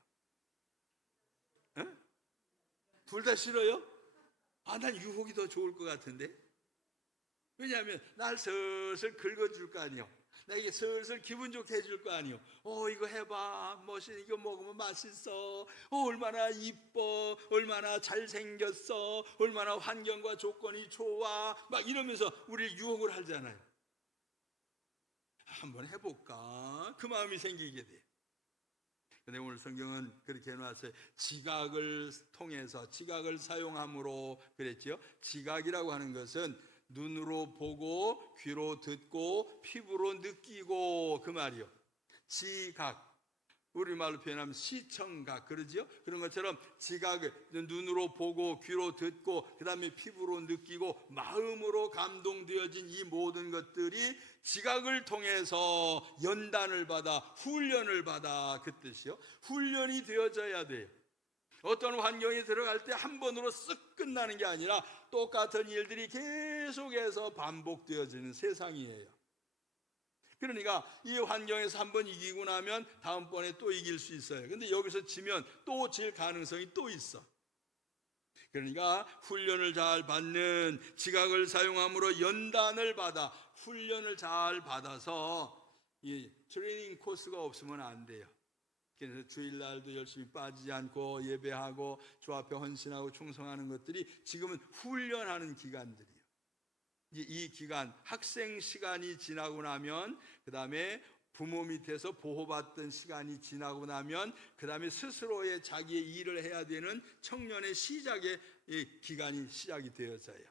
둘 다 싫어요? 난 유혹이 더 좋을 것 같은데. 왜냐하면 날 슬슬 긁어줄 거 아니에요. 나에게 슬슬 기분 좋게 해줄 거 아니에요. 이거 해봐, 이거 먹으면 맛있어, 얼마나 이뻐, 얼마나 잘생겼어, 얼마나 환경과 조건이 좋아, 막 이러면서 우리를 유혹을 하잖아요. 한번 해볼까? 그 마음이 생기게 돼. 근데 오늘 성경은 그렇게 해놨어요. 지각을 통해서 지각을 사용함으로 그랬죠. 지각이라고 하는 것은 눈으로 보고 귀로 듣고 피부로 느끼고 그 말이요. 지각 우리말로 표현하면 시청각 그러지요. 그런 것처럼 지각을 눈으로 보고 귀로 듣고 그 다음에 피부로 느끼고 마음으로 감동되어진 이 모든 것들이 지각을 통해서 연단을 받아 훈련을 받아 그 뜻이요. 훈련이 되어져야 돼요. 어떤 환경에 들어갈 때 한 번으로 쓱 끝나는 게 아니라 똑같은 일들이 계속해서 반복되어지는 세상이에요. 그러니까 이 환경에서 한 번 이기고 나면 다음번에 또 이길 수 있어요. 근데 여기서 지면 또 질 가능성이 또 있어. 그러니까 훈련을 잘 받는 지각을 사용함으로 연단을 받아 훈련을 잘 받아서 이 트레이닝 코스가 없으면 안 돼요. 그래서 주일날도 열심히 빠지지 않고 예배하고 주 앞에 헌신하고 충성하는 것들이 지금은 훈련하는 기간들이에요. 이제 이 기간, 학생 시간이 지나고 나면, 그 다음에 부모 밑에서 보호받던 시간이 지나고 나면, 그 다음에 스스로의 자기의 일을 해야 되는 청년의 시작의 기간이 시작이 되어져요.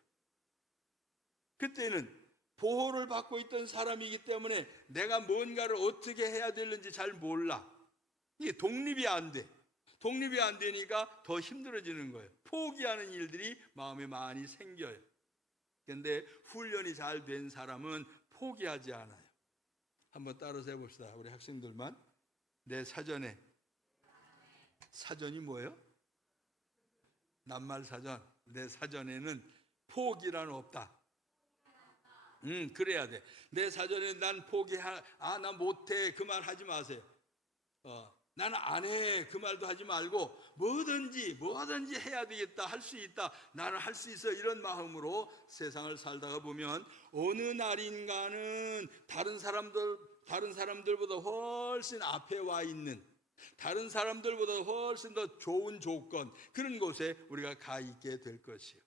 그때는 보호를 받고 있던 사람이기 때문에 내가 뭔가를 어떻게 해야 되는지 잘 몰라. 이게 독립이 안 돼. 독립이 안 되니까 더 힘들어지는 거예요. 포기하는 일들이 마음에 많이 생겨요. 그런데 훈련이 잘 된 사람은 포기하지 않아요. 한번 따라서 해봅시다. 우리 학생들만. 내 사전에. 사전이 뭐예요? 낱말 사전. 내 사전에는 포기란 없다. 그래야 돼. 내 사전에 난 나 못해. 그 말 하지 마세요. 나는 안 해. 그 말도 하지 말고 뭐든지 해야 되겠다. 할 수 있다. 나는 할 수 있어. 이런 마음으로 세상을 살다가 보면 어느 날인가는 다른 사람들보다 훨씬 앞에 와 있는, 다른 사람들보다 훨씬 더 좋은 조건, 그런 곳에 우리가 가 있게 될 것이요.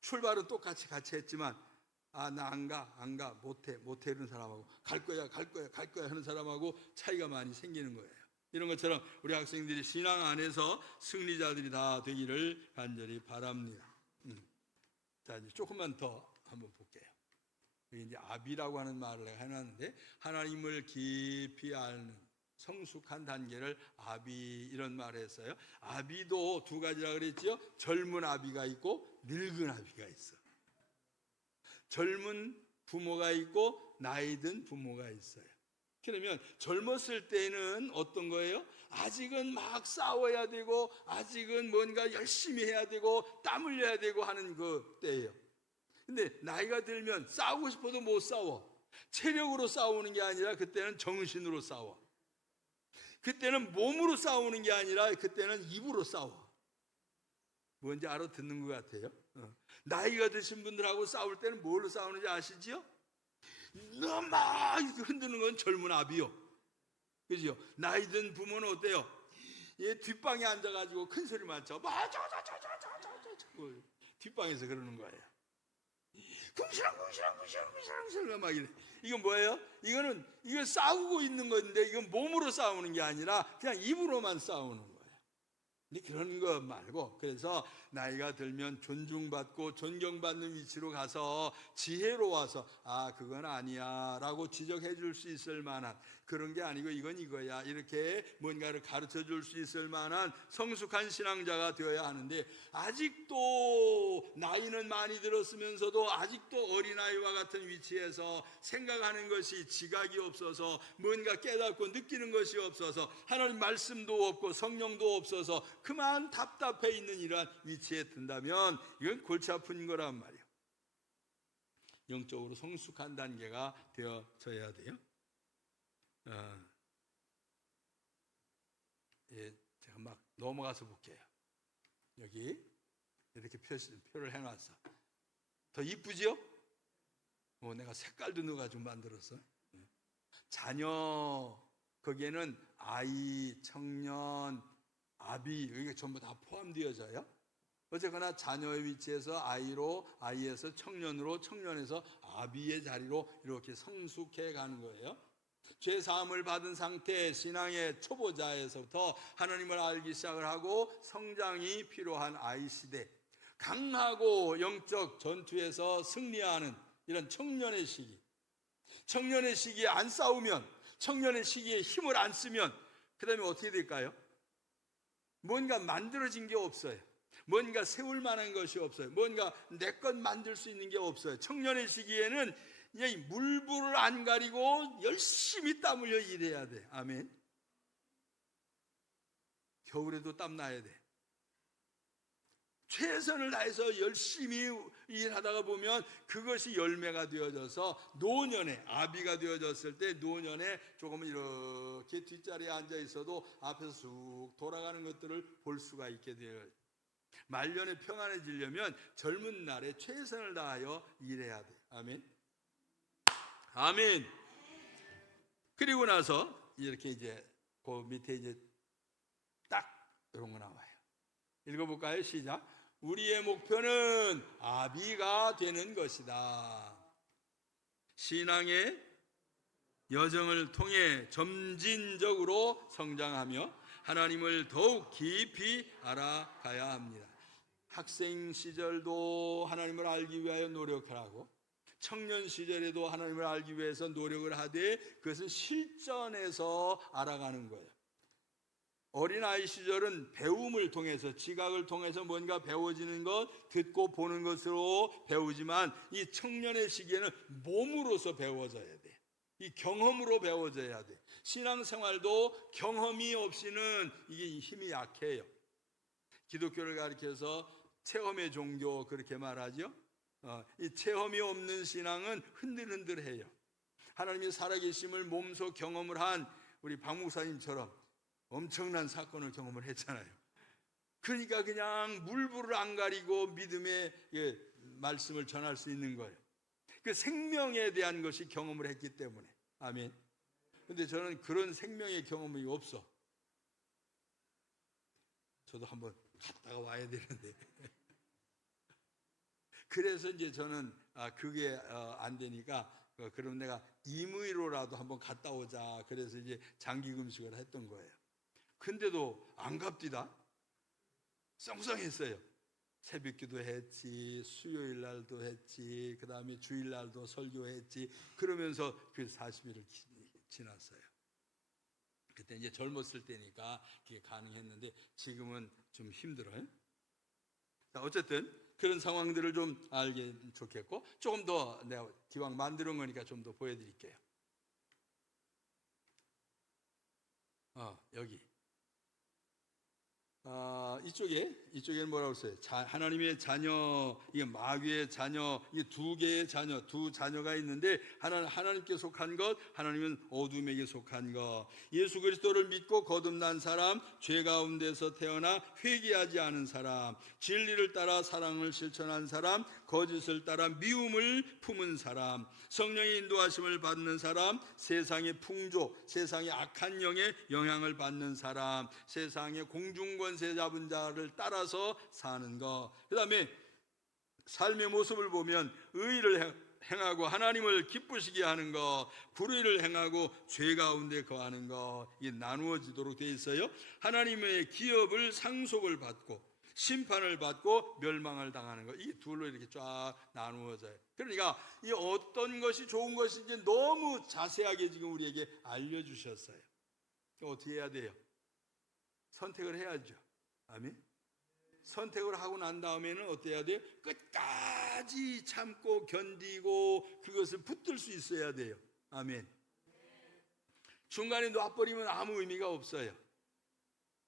출발은 똑같이 같이 했지만 나 안 가, 못해 이런 사람하고 갈 거야 하는 사람하고 차이가 많이 생기는 거예요. 이런 것처럼 우리 학생들이 신앙 안에서 승리자들이 다 되기를 간절히 바랍니다. 자, 이제 조금만 더 한번 볼게요. 여기 이제 아비라고 하는 말을 해놨는데, 하나님을 깊이 아는 성숙한 단계를 아비, 이런 말을 했어요. 아비도 두 가지라 그랬죠. 젊은 아비가 있고 늙은 아비가 있어. 젊은 부모가 있고 나이 든 부모가 있어요. 그러면 젊었을 때는 어떤 거예요? 아직은 막 싸워야 되고, 아직은 뭔가 열심히 해야 되고, 땀 흘려야 되고 하는 그 때예요. 근데 나이가 들면 싸우고 싶어도 못 싸워. 체력으로 싸우는 게 아니라 그때는 정신으로 싸워. 그때는 몸으로 싸우는 게 아니라 그때는 입으로 싸워. 뭔지 알아듣는 것 같아요. 나이가 드신 분들하고 싸울 때는 뭘로 싸우는지 아시지요? 너무 막 흔드는 건 젊은 아비요. 그죠? 나이 든 부모는 어때요? 얘 뒷방에 앉아가지고 큰 소리만 쳐. 뒷방에서 그러는 거예요. 궁시렁 막 이래. 이건 뭐예요? 이거 싸우고 있는 건데, 이건 몸으로 싸우는 게 아니라 그냥 입으로만 싸우는 거예요. 그런 거 말고, 그래서 나이가 들면 존중받고 존경받는 위치로 가서 지혜로워서 그건 아니야 라고 지적해 줄 수 있을 만한, 그런 게 아니고 이건 이거야, 이렇게 뭔가를 가르쳐 줄 수 있을 만한 성숙한 신앙자가 되어야 하는데, 아직도 나이는 많이 들었으면서도 아직도 어린아이와 같은 위치에서 생각하는 것이 지각이 없어서, 뭔가 깨닫고 느끼는 것이 없어서, 하나님 말씀도 없고 성령도 없어서 그만 답답해 있는 이러한 위치에 든다면 이건 골치 아픈 거란 말이에요. 영적으로 성숙한 단계가 되어져야 돼요. 제가 막 넘어가서 볼게요. 여기 이렇게 표를 해놨어. 더 이쁘지요? 내가 색깔도 넣어가지고 만들었어. 자녀, 거기에는 아이, 청년, 아비, 이게 전부 다 포함되어져요. 어쨌거나 자녀의 위치에서 아이에서 청년으로, 청년에서 아비의 자리로 이렇게 성숙해 가는 거예요. 죄 사함을 받은 상태, 신앙의 초보자에서부터 하나님을 알기 시작을 하고 성장이 필요한 아이 시대, 강하고 영적 전투에서 승리하는 이런 청년의 시기. 청년의 시기에 안 싸우면, 청년의 시기에 힘을 안 쓰면 그 다음에 어떻게 될까요? 뭔가 만들어진 게 없어요. 뭔가 세울 만한 것이 없어요. 뭔가 내 것 만들 수 있는 게 없어요. 청년의 시기에는 물불을 안 가리고 열심히 땀 흘려 일해야 돼. 아멘. 겨울에도 땀 나야 돼. 최선을 다해서 열심히 일하다가 보면 그것이 열매가 되어져서 노년에, 아비가 되어졌을 때 노년에 조금 이렇게 뒷자리에 앉아 있어도 앞에서 쑥 돌아가는 것들을 볼 수가 있게 되어요. 말년에 평안해지려면 젊은 날에 최선을 다하여 일해야 돼. 아멘. 아멘. 그리고 나서 이렇게 이제 그 밑에 이제 딱 이런 거 나와요. 읽어볼까요? 시작. 우리의 목표는 아비가 되는 것이다. 신앙의 여정을 통해 점진적으로 성장하며 하나님을 더욱 깊이 알아가야 합니다. 학생 시절도 하나님을 알기 위하여 노력하라고, 청년 시절에도 하나님을 알기 위해서 노력을 하되 그것은 실전에서 알아가는 거예요. 어린아이 시절은 배움을 통해서, 지각을 통해서 뭔가 배워지는 것, 듣고 보는 것으로 배우지만 이 청년의 시기에는 몸으로서 배워져야 돼. 이 경험으로 배워져야 돼. 신앙생활도 경험이 없이는 이게 힘이 약해요. 기독교를 가리켜서 체험의 종교 그렇게 말하죠. 이 체험이 없는 신앙은 흔들흔들해요. 하나님의 살아계심을 몸소 경험을 한 우리 박 목사님처럼 엄청난 사건을 경험을 했잖아요. 그러니까 그냥 물불을 안 가리고 믿음의 말씀을 전할 수 있는 거예요. 그 생명에 대한 것이 경험을 했기 때문에. 아멘. 근데 저는 그런 생명의 경험이 없어. 저도 한번 갔다가 와야 되는데. 그래서 이제 저는 그게 안 되니까 그럼 내가 임의로라도 한번 갔다 오자. 그래서 이제 장기 금식을 했던 거예요. 근데도 안 갑디다. 썽썽했어요. 새벽기도 했지, 수요일 날도 했지, 그 다음에 주일 날도 설교했지. 그러면서 그 40일을 지났어요. 그때 이제 젊었을 때니까 그게 가능했는데 지금은 좀 힘들어요. 자, 어쨌든 그런 상황들을 좀 알게 좋겠고, 조금 더 내가 기왕 만들어 놓은 거니까 좀 더 보여드릴게요. 여기. 이쪽에는 뭐라고 써요? 하나님의 자녀, 이게 마귀의 자녀, 이게 두 개의 자녀, 두 자녀가 있는데 하나님께 속한 것, 하나님은 어둠에게 속한 것. 예수 그리스도를 믿고 거듭난 사람, 죄 가운데서 태어나 회개하지 않은 사람, 진리를 따라 사랑을 실천한 사람, 거짓을 따라 미움을 품은 사람, 성령의 인도하심을 받는 사람, 세상의 풍조, 세상의 악한 영의 영향을 받는 사람, 세상의 공중권세 잡은 자를 따라서 사는 것. 그 다음에 삶의 모습을 보면 의를 행하고 하나님을 기쁘시게 하는 것, 불의를 행하고 죄 가운데 거하는 것, 이게 나누어지도록 되어 있어요. 하나님의 기업을 상속을 받고 심판을 받고 멸망을 당하는 것, 이 둘로 이렇게 쫙 나누어져요. 그러니까 이 어떤 것이 좋은 것인지 너무 자세하게 지금 우리에게 알려주셨어요. 어떻게 해야 돼요? 선택을 해야죠. 아멘. 선택을 하고 난 다음에는 어떻게 해야 돼요? 끝까지 참고 견디고 그것을 붙들 수 있어야 돼요. 아멘. 중간에 놔버리면 아무 의미가 없어요.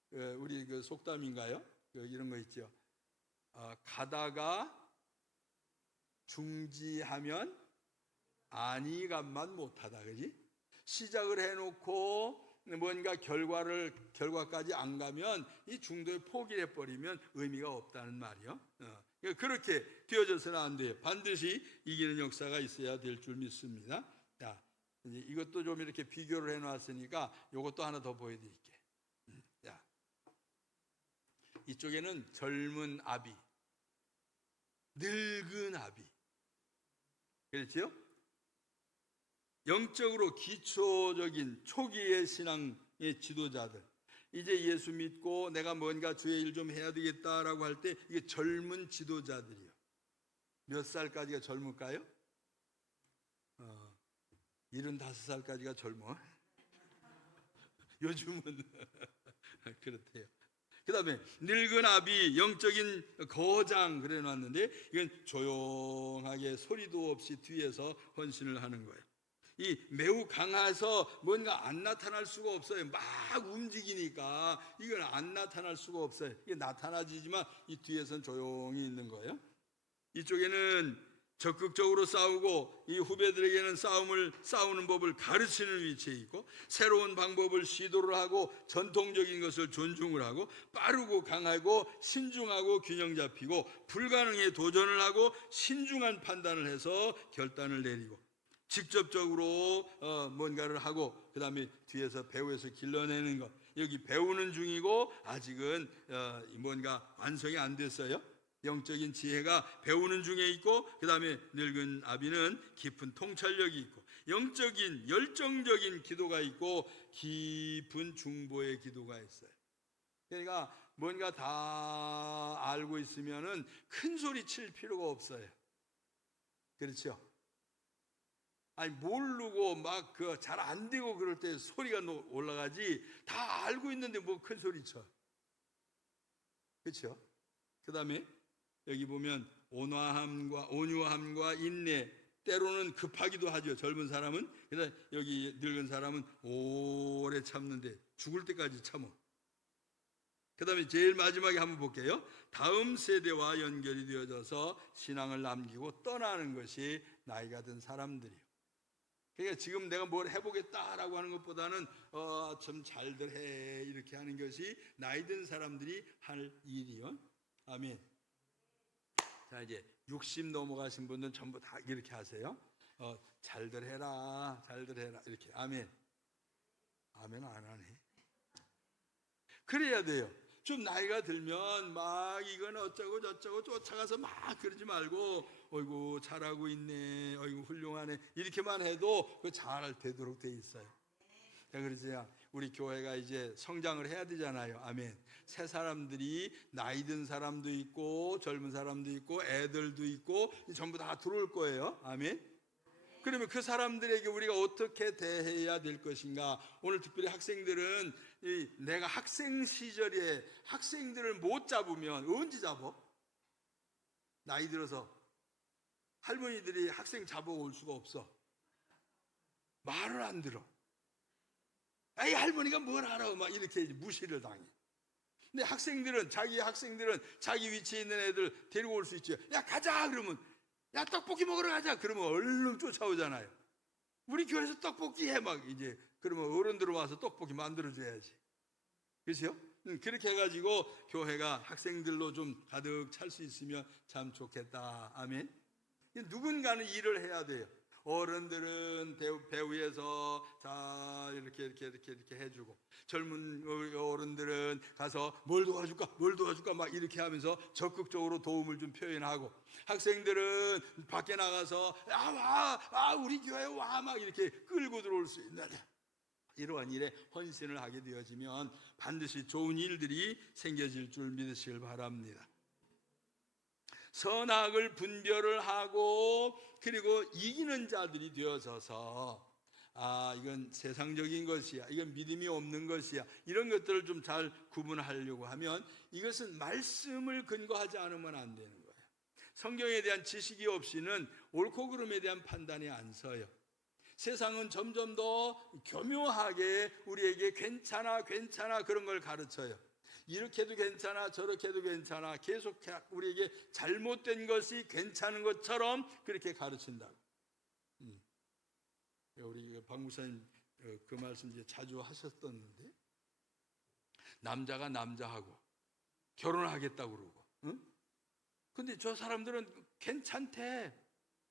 우리 그 속담인가요? 이런 거 있죠. 가다가 중지하면 안이감만 못하다, 그지? 시작을 해놓고 뭔가 결과까지 안 가면 이 중도에 포기를 해버리면 의미가 없다는 말이요. 그렇게 되어져서는 안 돼요. 반드시 이기는 역사가 있어야 될 줄 믿습니다. 자, 이것도 좀 이렇게 비교를 해놨으니까 이것도 하나 더 보여드릴게요. 자, 이쪽에는 젊은 아비, 늙은 아비, 그렇죠? 영적으로 기초적인 초기의 신앙의 지도자들, 이제 예수 믿고 내가 뭔가 주의 일 좀 해야 되겠다라고 할 때 이게 젊은 지도자들이요. 몇 살까지가 젊을까요? 75살까지가 젊어. 요즘은 그렇대요. 그 다음에 늙은 아비, 영적인 거장 그래 놨는데 이건 조용하게 소리도 없이 뒤에서 헌신을 하는 거예요. 이 매우 강해서 뭔가 안 나타날 수가 없어요. 막 움직이니까 이건 안 나타날 수가 없어요. 이게 나타나지지만 이 뒤에서는 조용히 있는 거예요. 이쪽에는 적극적으로 싸우고 이 후배들에게는 싸우는 법을 가르치는 위치에 있고, 새로운 방법을 시도를 하고 전통적인 것을 존중을 하고, 빠르고 강하고 신중하고 균형 잡히고 불가능에 도전을 하고 신중한 판단을 해서 결단을 내리고, 직접적으로 뭔가를 하고 그 다음에 뒤에서 배후에서 길러내는 것, 여기 배우는 중이고 아직은 뭔가 완성이 안 됐어요. 영적인 지혜가 배우는 중에 있고, 그 다음에 늙은 아비는 깊은 통찰력이 있고, 영적인 열정적인 기도가 있고, 깊은 중보의 기도가 있어요. 그러니까 뭔가 다 알고 있으면은 큰 소리 칠 필요가 없어요. 그렇죠? 아니 모르고 막 그 잘 안 되고 그럴 때 소리가 올라가지, 다 알고 있는데 뭐 큰 소리 쳐. 그렇죠? 그 다음에 여기 보면 온유함과 인내, 때로는 급하기도 하죠. 젊은 사람은. 그래서 여기 늙은 사람은 오래 참는데 죽을 때까지 참어. 그 다음에 제일 마지막에 한번 볼게요. 다음 세대와 연결이 되어져서 신앙을 남기고 떠나는 것이 나이가 든 사람들이요. 그러니까 지금 내가 뭘 해보겠다라고 하는 것보다는 좀 잘들 해 이렇게 하는 것이 나이 든 사람들이 할 일이요. 아멘. 자, 이제 60 넘어가신 분들은 전부 다 이렇게 하세요. 잘들 해라, 잘들 해라 이렇게. 아멘. 아멘 안 하네. 그래야 돼요. 좀 나이가 들면 막 이건 어쩌고 저쩌고 쫓아가서 막 그러지 말고, 어이구 잘하고 있네, 어이구 훌륭하네 이렇게만 해도 그 잘할 되도록 돼 있어요. 그러지 우리 교회가 이제 성장을 해야 되잖아요. 아멘. 새 사람들이 나이 든 사람도 있고 젊은 사람도 있고 애들도 있고 전부 다 들어올 거예요. 아멘. 그러면 그 사람들에게 우리가 어떻게 대해야 될 것인가? 오늘 특별히 학생들은 내가 학생 시절에 학생들을 못 잡으면 언제 잡어? 나이 들어서 할머니들이 학생 잡아올 수가 없어. 말을 안 들어. 아이 할머니가 뭘 알아? 막 이렇게 무시를 당해. 근데 자기 학생들은 자기 위치에 있는 애들 데리고 올 수 있죠. 야 가자 그러면, 야 떡볶이 먹으러 가자 그러면 얼른 쫓아오잖아요. 우리 교회에서 떡볶이 해 막 이제 그러면 어른들 와서 떡볶이 만들어줘야지. 그렇죠? 그렇게 해가지고 교회가 학생들로 좀 가득 찰 수 있으면 참 좋겠다. 아멘. 누군가는 일을 해야 돼요. 어른들은 배후에서 자 이렇게 해주고, 젊은 어른들은 가서 뭘 도와줄까 막 이렇게 하면서 적극적으로 도움을 좀 표현하고, 학생들은 밖에 나가서 우리 교회 와 막 이렇게 끌고 들어올 수 있는 이러한 일에 헌신을 하게 되어지면 반드시 좋은 일들이 생겨질 줄 믿으시길 바랍니다. 선악을 분별을 하고 그리고 이기는 자들이 되어져서 이건 세상적인 것이야, 이건 믿음이 없는 것이야, 이런 것들을 좀 잘 구분하려고 하면 이것은 말씀을 근거하지 않으면 안 되는 거예요. 성경에 대한 지식이 없이는 옳고 그름에 대한 판단이 안 서요. 세상은 점점 더 교묘하게 우리에게 괜찮아 그런 걸 가르쳐요. 이렇게 해도 괜찮아 저렇게 해도 괜찮아, 계속 우리에게 잘못된 것이 괜찮은 것처럼 그렇게 가르친다. 우리 박 목사님 그 말씀 이제 자주 하셨던데, 남자가 남자하고 결혼하겠다고 그러고, 근데 저 사람들은 괜찮대.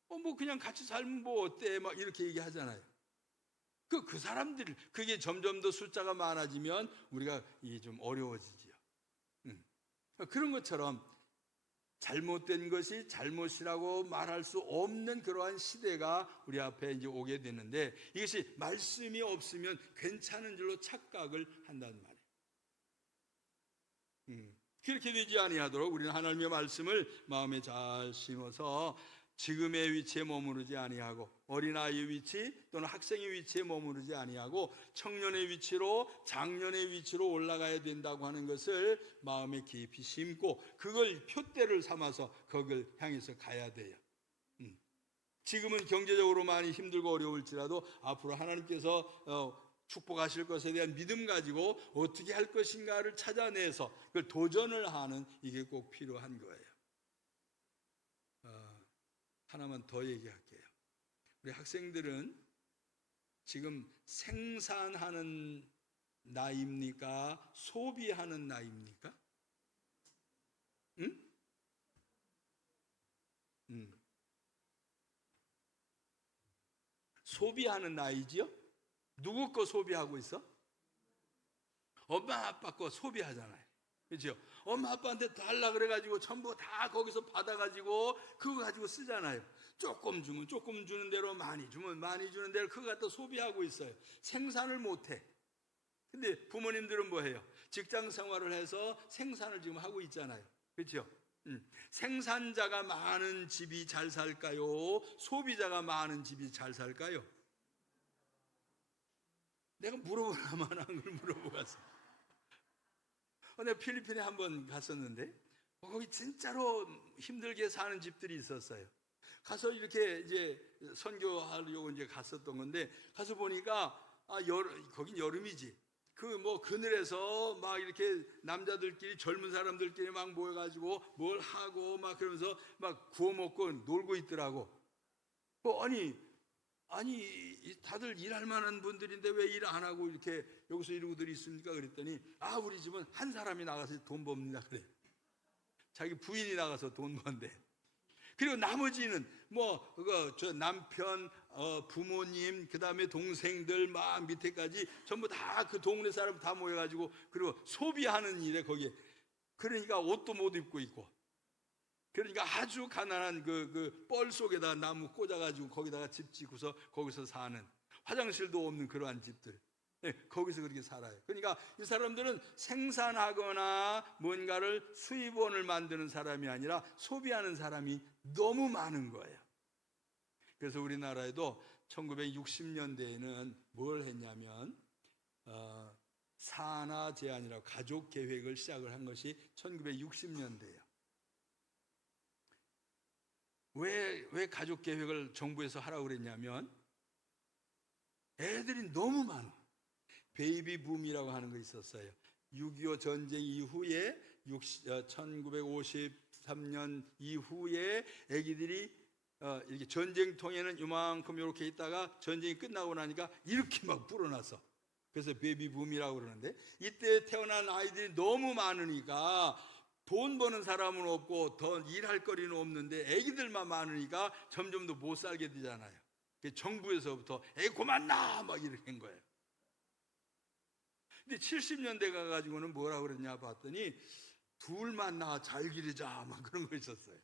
뭐 그냥 같이 살면 뭐 어때 막 이렇게 얘기하잖아요. 그 사람들 그게 점점 더 숫자가 많아지면 우리가 이게 좀 어려워지지요. 그런 것처럼 잘못된 것이 잘못이라고 말할 수 없는 그러한 시대가 우리 앞에 이제 오게 되는데, 이것이 말씀이 없으면 괜찮은 줄로 착각을 한단 말이에요. 그렇게 되지 아니하도록 우리는 하나님의 말씀을 마음에 잘 심어서 지금의 위치에 머무르지 아니하고, 어린아이의 위치 또는 학생의 위치에 머무르지 아니하고 청년의 위치로 장년의 위치로 올라가야 된다고 하는 것을 마음에 깊이 심고 그걸 표대를 삼아서 거기를 향해서 가야 돼요. 지금은 경제적으로 많이 힘들고 어려울지라도 앞으로 하나님께서 축복하실 것에 대한 믿음 가지고 어떻게 할 것인가를 찾아내서 그걸 도전을 하는, 이게 꼭 필요한 거예요. 하나만 더 얘기할게요. 우리 학생들은 지금 생산하는 나이입니까? 소비하는 나이입니까? 응? 소비하는 나이지요? 누구 거 소비하고 있어? 엄마 아빠 거 소비하잖아요. 그렇죠? 엄마 아빠한테 달라 그래가지고 전부 다 거기서 받아가지고 그거 가지고 쓰잖아요. 조금 주면 조금 주는 대로, 많이 주면 많이 주는 대로 그거 갖다 소비하고 있어요. 생산을 못해. 근데 부모님들은 뭐 해요? 직장 생활을 해서 생산을 지금 하고 있잖아요. 그렇죠? 생산자가 많은 집이 잘 살까요? 소비자가 많은 집이 잘 살까요? 내가 물어보나만 한 걸 물어보고 갔어. 내가 필리핀에 한번 갔었는데 거기 진짜로 힘들게 사는 집들이 있었어요. 가서 이렇게 이제 선교하려고 이제 갔었던 건데, 가서 보니까 거긴 여름이지. 그 뭐 그늘에서 막 이렇게 남자들끼리, 젊은 사람들끼리 막 모여가지고 뭘 하고 막 그러면서 막 구워 먹고 놀고 있더라고. 아니 다들 일할 만한 분들인데 왜 일 안 하고 이렇게 여기서 이러고들 있습니까? 그랬더니 우리 집은 한 사람이 나가서 돈 법니다 그래. 자기 부인이 나가서 돈 번대. 그리고 나머지는 뭐 그거 저 남편, 부모님, 그 다음에 동생들 막 밑에까지 전부 다 그 동네 사람 다 모여가지고, 그리고 소비하는 일에 거기에, 그러니까 옷도 못 입고 있고, 그러니까 아주 가난한 그 뻘 속에다 나무 꽂아가지고 거기다가 집 짓고서 거기서 사는, 화장실도 없는 그러한 집들, 거기서 그렇게 살아요. 그러니까 이 사람들은 생산하거나 뭔가를 수입원을 만드는 사람이 아니라 소비하는 사람이 너무 많은 거예요. 그래서 우리나라에도 1960년대에는 뭘 했냐면 산하 제한이라고 가족 계획을 시작을 한 것이 1960년대예요. 왜 가족 계획을 정부에서 하라고 그랬냐면 애들이 너무 많아. 베이비 붐이라고 하는 거 있었어요. 6.25 전쟁 이후에 1953년 이후에 애기들이 이렇게 전쟁통에는 이만큼 이렇게 있다가 전쟁이 끝나고 나니까 이렇게 막 불어났어. 그래서 베이비 붐이라고 그러는데, 이때 태어난 아이들이 너무 많으니까 돈 버는 사람은 없고 더 일할 거리는 없는데 애기들만 많으니까 점점 더 못 살게 되잖아요. 정부에서부터 애기 그만 낳아 막 이렇게 한 거예요. 근데 70년대 가가지고는 뭐라고 그랬냐 봤더니 둘만 낳아 잘 기르자 막 그런 거 있었어요.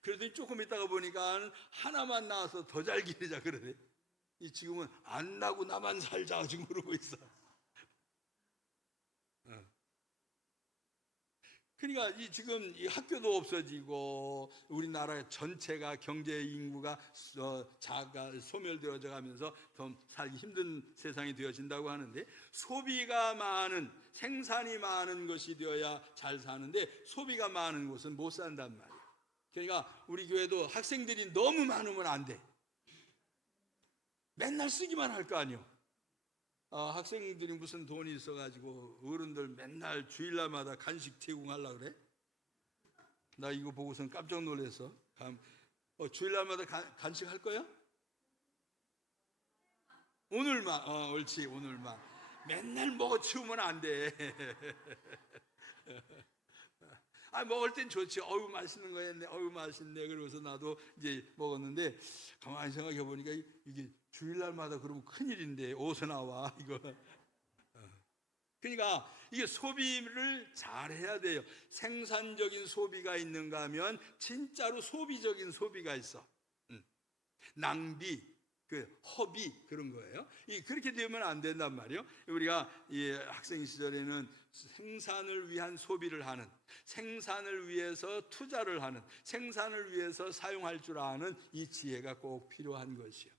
그러더니 조금 있다가 보니까 하나만 낳아서 더 잘 기르자 그러네. 지금은 안 낳고 나만 살자 지금 그러고 있어. 그러니까 지금 이 학교도 없어지고 우리나라 전체가 경제 인구가 소멸되어져 가면서 더 살기 힘든 세상이 되어진다고 하는데, 소비가 많은, 생산이 많은 것이 되어야 잘 사는데 소비가 많은 곳은 못 산단 말이에요. 그러니까 우리 교회도 학생들이 너무 많으면 안 돼. 맨날 쓰기만 할 거 아니에요. 학생들이 무슨 돈이 있어가지고 어른들 맨날 주일날마다 간식 제공하려고 그래? 나 이거 보고선 깜짝 놀랐어. 주일날마다 간식 할 거야? 오늘만, 옳지, 오늘만. 맨날 먹어 치우면 안 돼. 먹을 땐 좋지. 어우 맛있는 거 했네. 어우 맛있네. 그러면서 나도 이제 먹었는데, 가만히 생각해 보니까 이게 주일날마다 그러면 큰일인데 어디서 나와 이거. 그러니까 이게 소비를 잘 해야 돼요. 생산적인 소비가 있는가 하면 진짜로 소비적인 소비가 있어. 낭비, 허비 그런 거예요. 그렇게 되면 안 된단 말이에요. 우리가 학생 시절에는 생산을 위한 소비를 하는, 생산을 위해서 투자를 하는, 생산을 위해서 사용할 줄 아는 이 지혜가 꼭 필요한 것이요.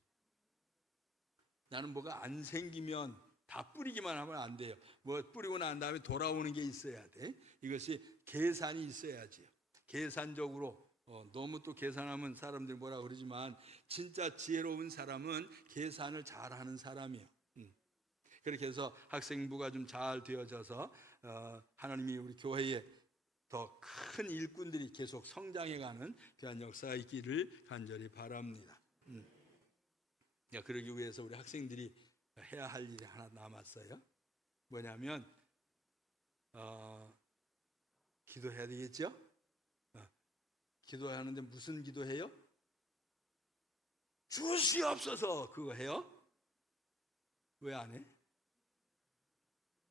나는 뭐가 안 생기면 다 뿌리기만 하면 안 돼요. 뭐 뿌리고 난 다음에 돌아오는 게 있어야 돼. 이것이 계산이 있어야지. 계산적으로. 너무 또 계산하면 사람들이 뭐라 그러지만 진짜 지혜로운 사람은 계산을 잘하는 사람이에요. 그렇게 해서 학생부가 좀 잘 되어져서 하나님이 우리 교회에 더 큰 일꾼들이 계속 성장해가는 귀한 역사가 있기를 간절히 바랍니다. 그러기 위해서 우리 학생들이 해야 할 일이 하나 남았어요. 뭐냐면 기도해야 되겠죠? 기도하는데 무슨 기도해요? 주시옵소서 그거 해요? 왜 안 해?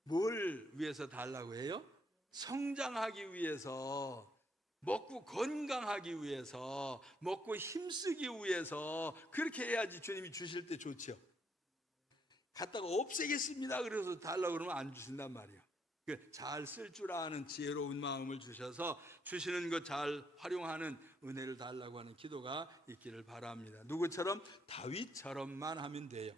뭘 위해서 달라고 해요? 성장하기 위해서, 먹고 건강하기 위해서, 먹고 힘쓰기 위해서 그렇게 해야지 주님이 주실 때 좋죠. 갖다가 없애겠습니다 그래서 달라고 그러면 안 주신단 말이에요. 잘 쓸 줄 아는 지혜로운 마음을 주셔서 주시는 것 잘 활용하는 은혜를 달라고 하는 기도가 있기를 바랍니다. 누구처럼? 다윗처럼만 하면 돼요.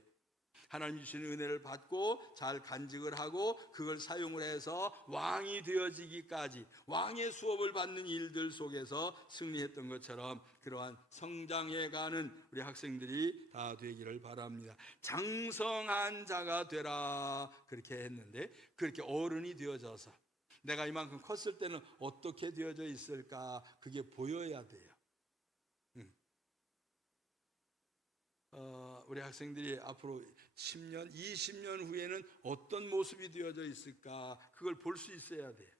하나님 주시는 은혜를 받고 잘 간직을 하고 그걸 사용을 해서 왕이 되어지기까지 왕의 수업을 받는 일들 속에서 승리했던 것처럼 그러한 성장해가는 우리 학생들이 다 되기를 바랍니다. 장성한 자가 되라 그렇게 했는데, 그렇게 어른이 되어져서 내가 이만큼 컸을 때는 어떻게 되어져 있을까, 그게 보여야 돼요. 우리 학생들이 앞으로 10년, 20년 후에는 어떤 모습이 되어져 있을까, 그걸 볼 수 있어야 돼요.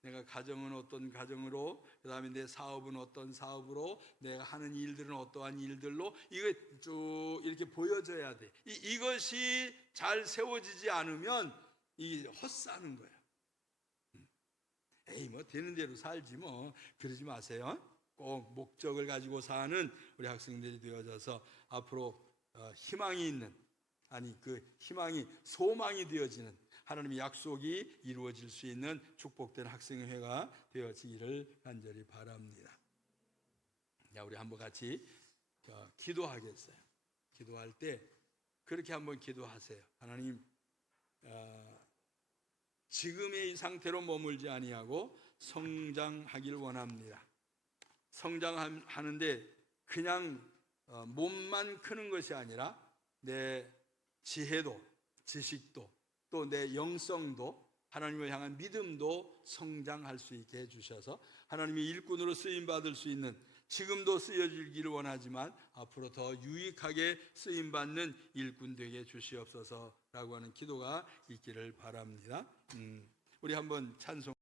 내가 가정은 어떤 가정으로, 그 다음에 내 사업은 어떤 사업으로, 내가 하는 일들은 어떠한 일들로, 이거 쭉 이렇게 보여져야 돼. 이것이 잘 세워지지 않으면 이 헛사는 거야. 에이 뭐 되는 대로 살지 뭐, 그러지 마세요. 꼭 목적을 가지고 사는 우리 학생들이 되어져서 앞으로 희망이 있는, 아니 그 희망이 소망이 되어지는 하나님의 약속이 이루어질 수 있는 축복된 학생회가 되어지기를 간절히 바랍니다. 자, 우리 한번 같이 기도하겠어요. 기도할 때 그렇게 한번 기도하세요. 하나님, 지금의 이 상태로 머물지 아니하고 성장하길 원합니다. 성장하는데 그냥 몸만 크는 것이 아니라 내 지혜도, 지식도, 또 내 영성도, 하나님을 향한 믿음도 성장할 수 있게 해주셔서 하나님의 일꾼으로 쓰임받을 수 있는, 지금도 쓰여지기를 원하지만 앞으로 더 유익하게 쓰임받는 일꾼 되게 주시옵소서라고 하는 기도가 있기를 바랍니다. 우리 한번 찬송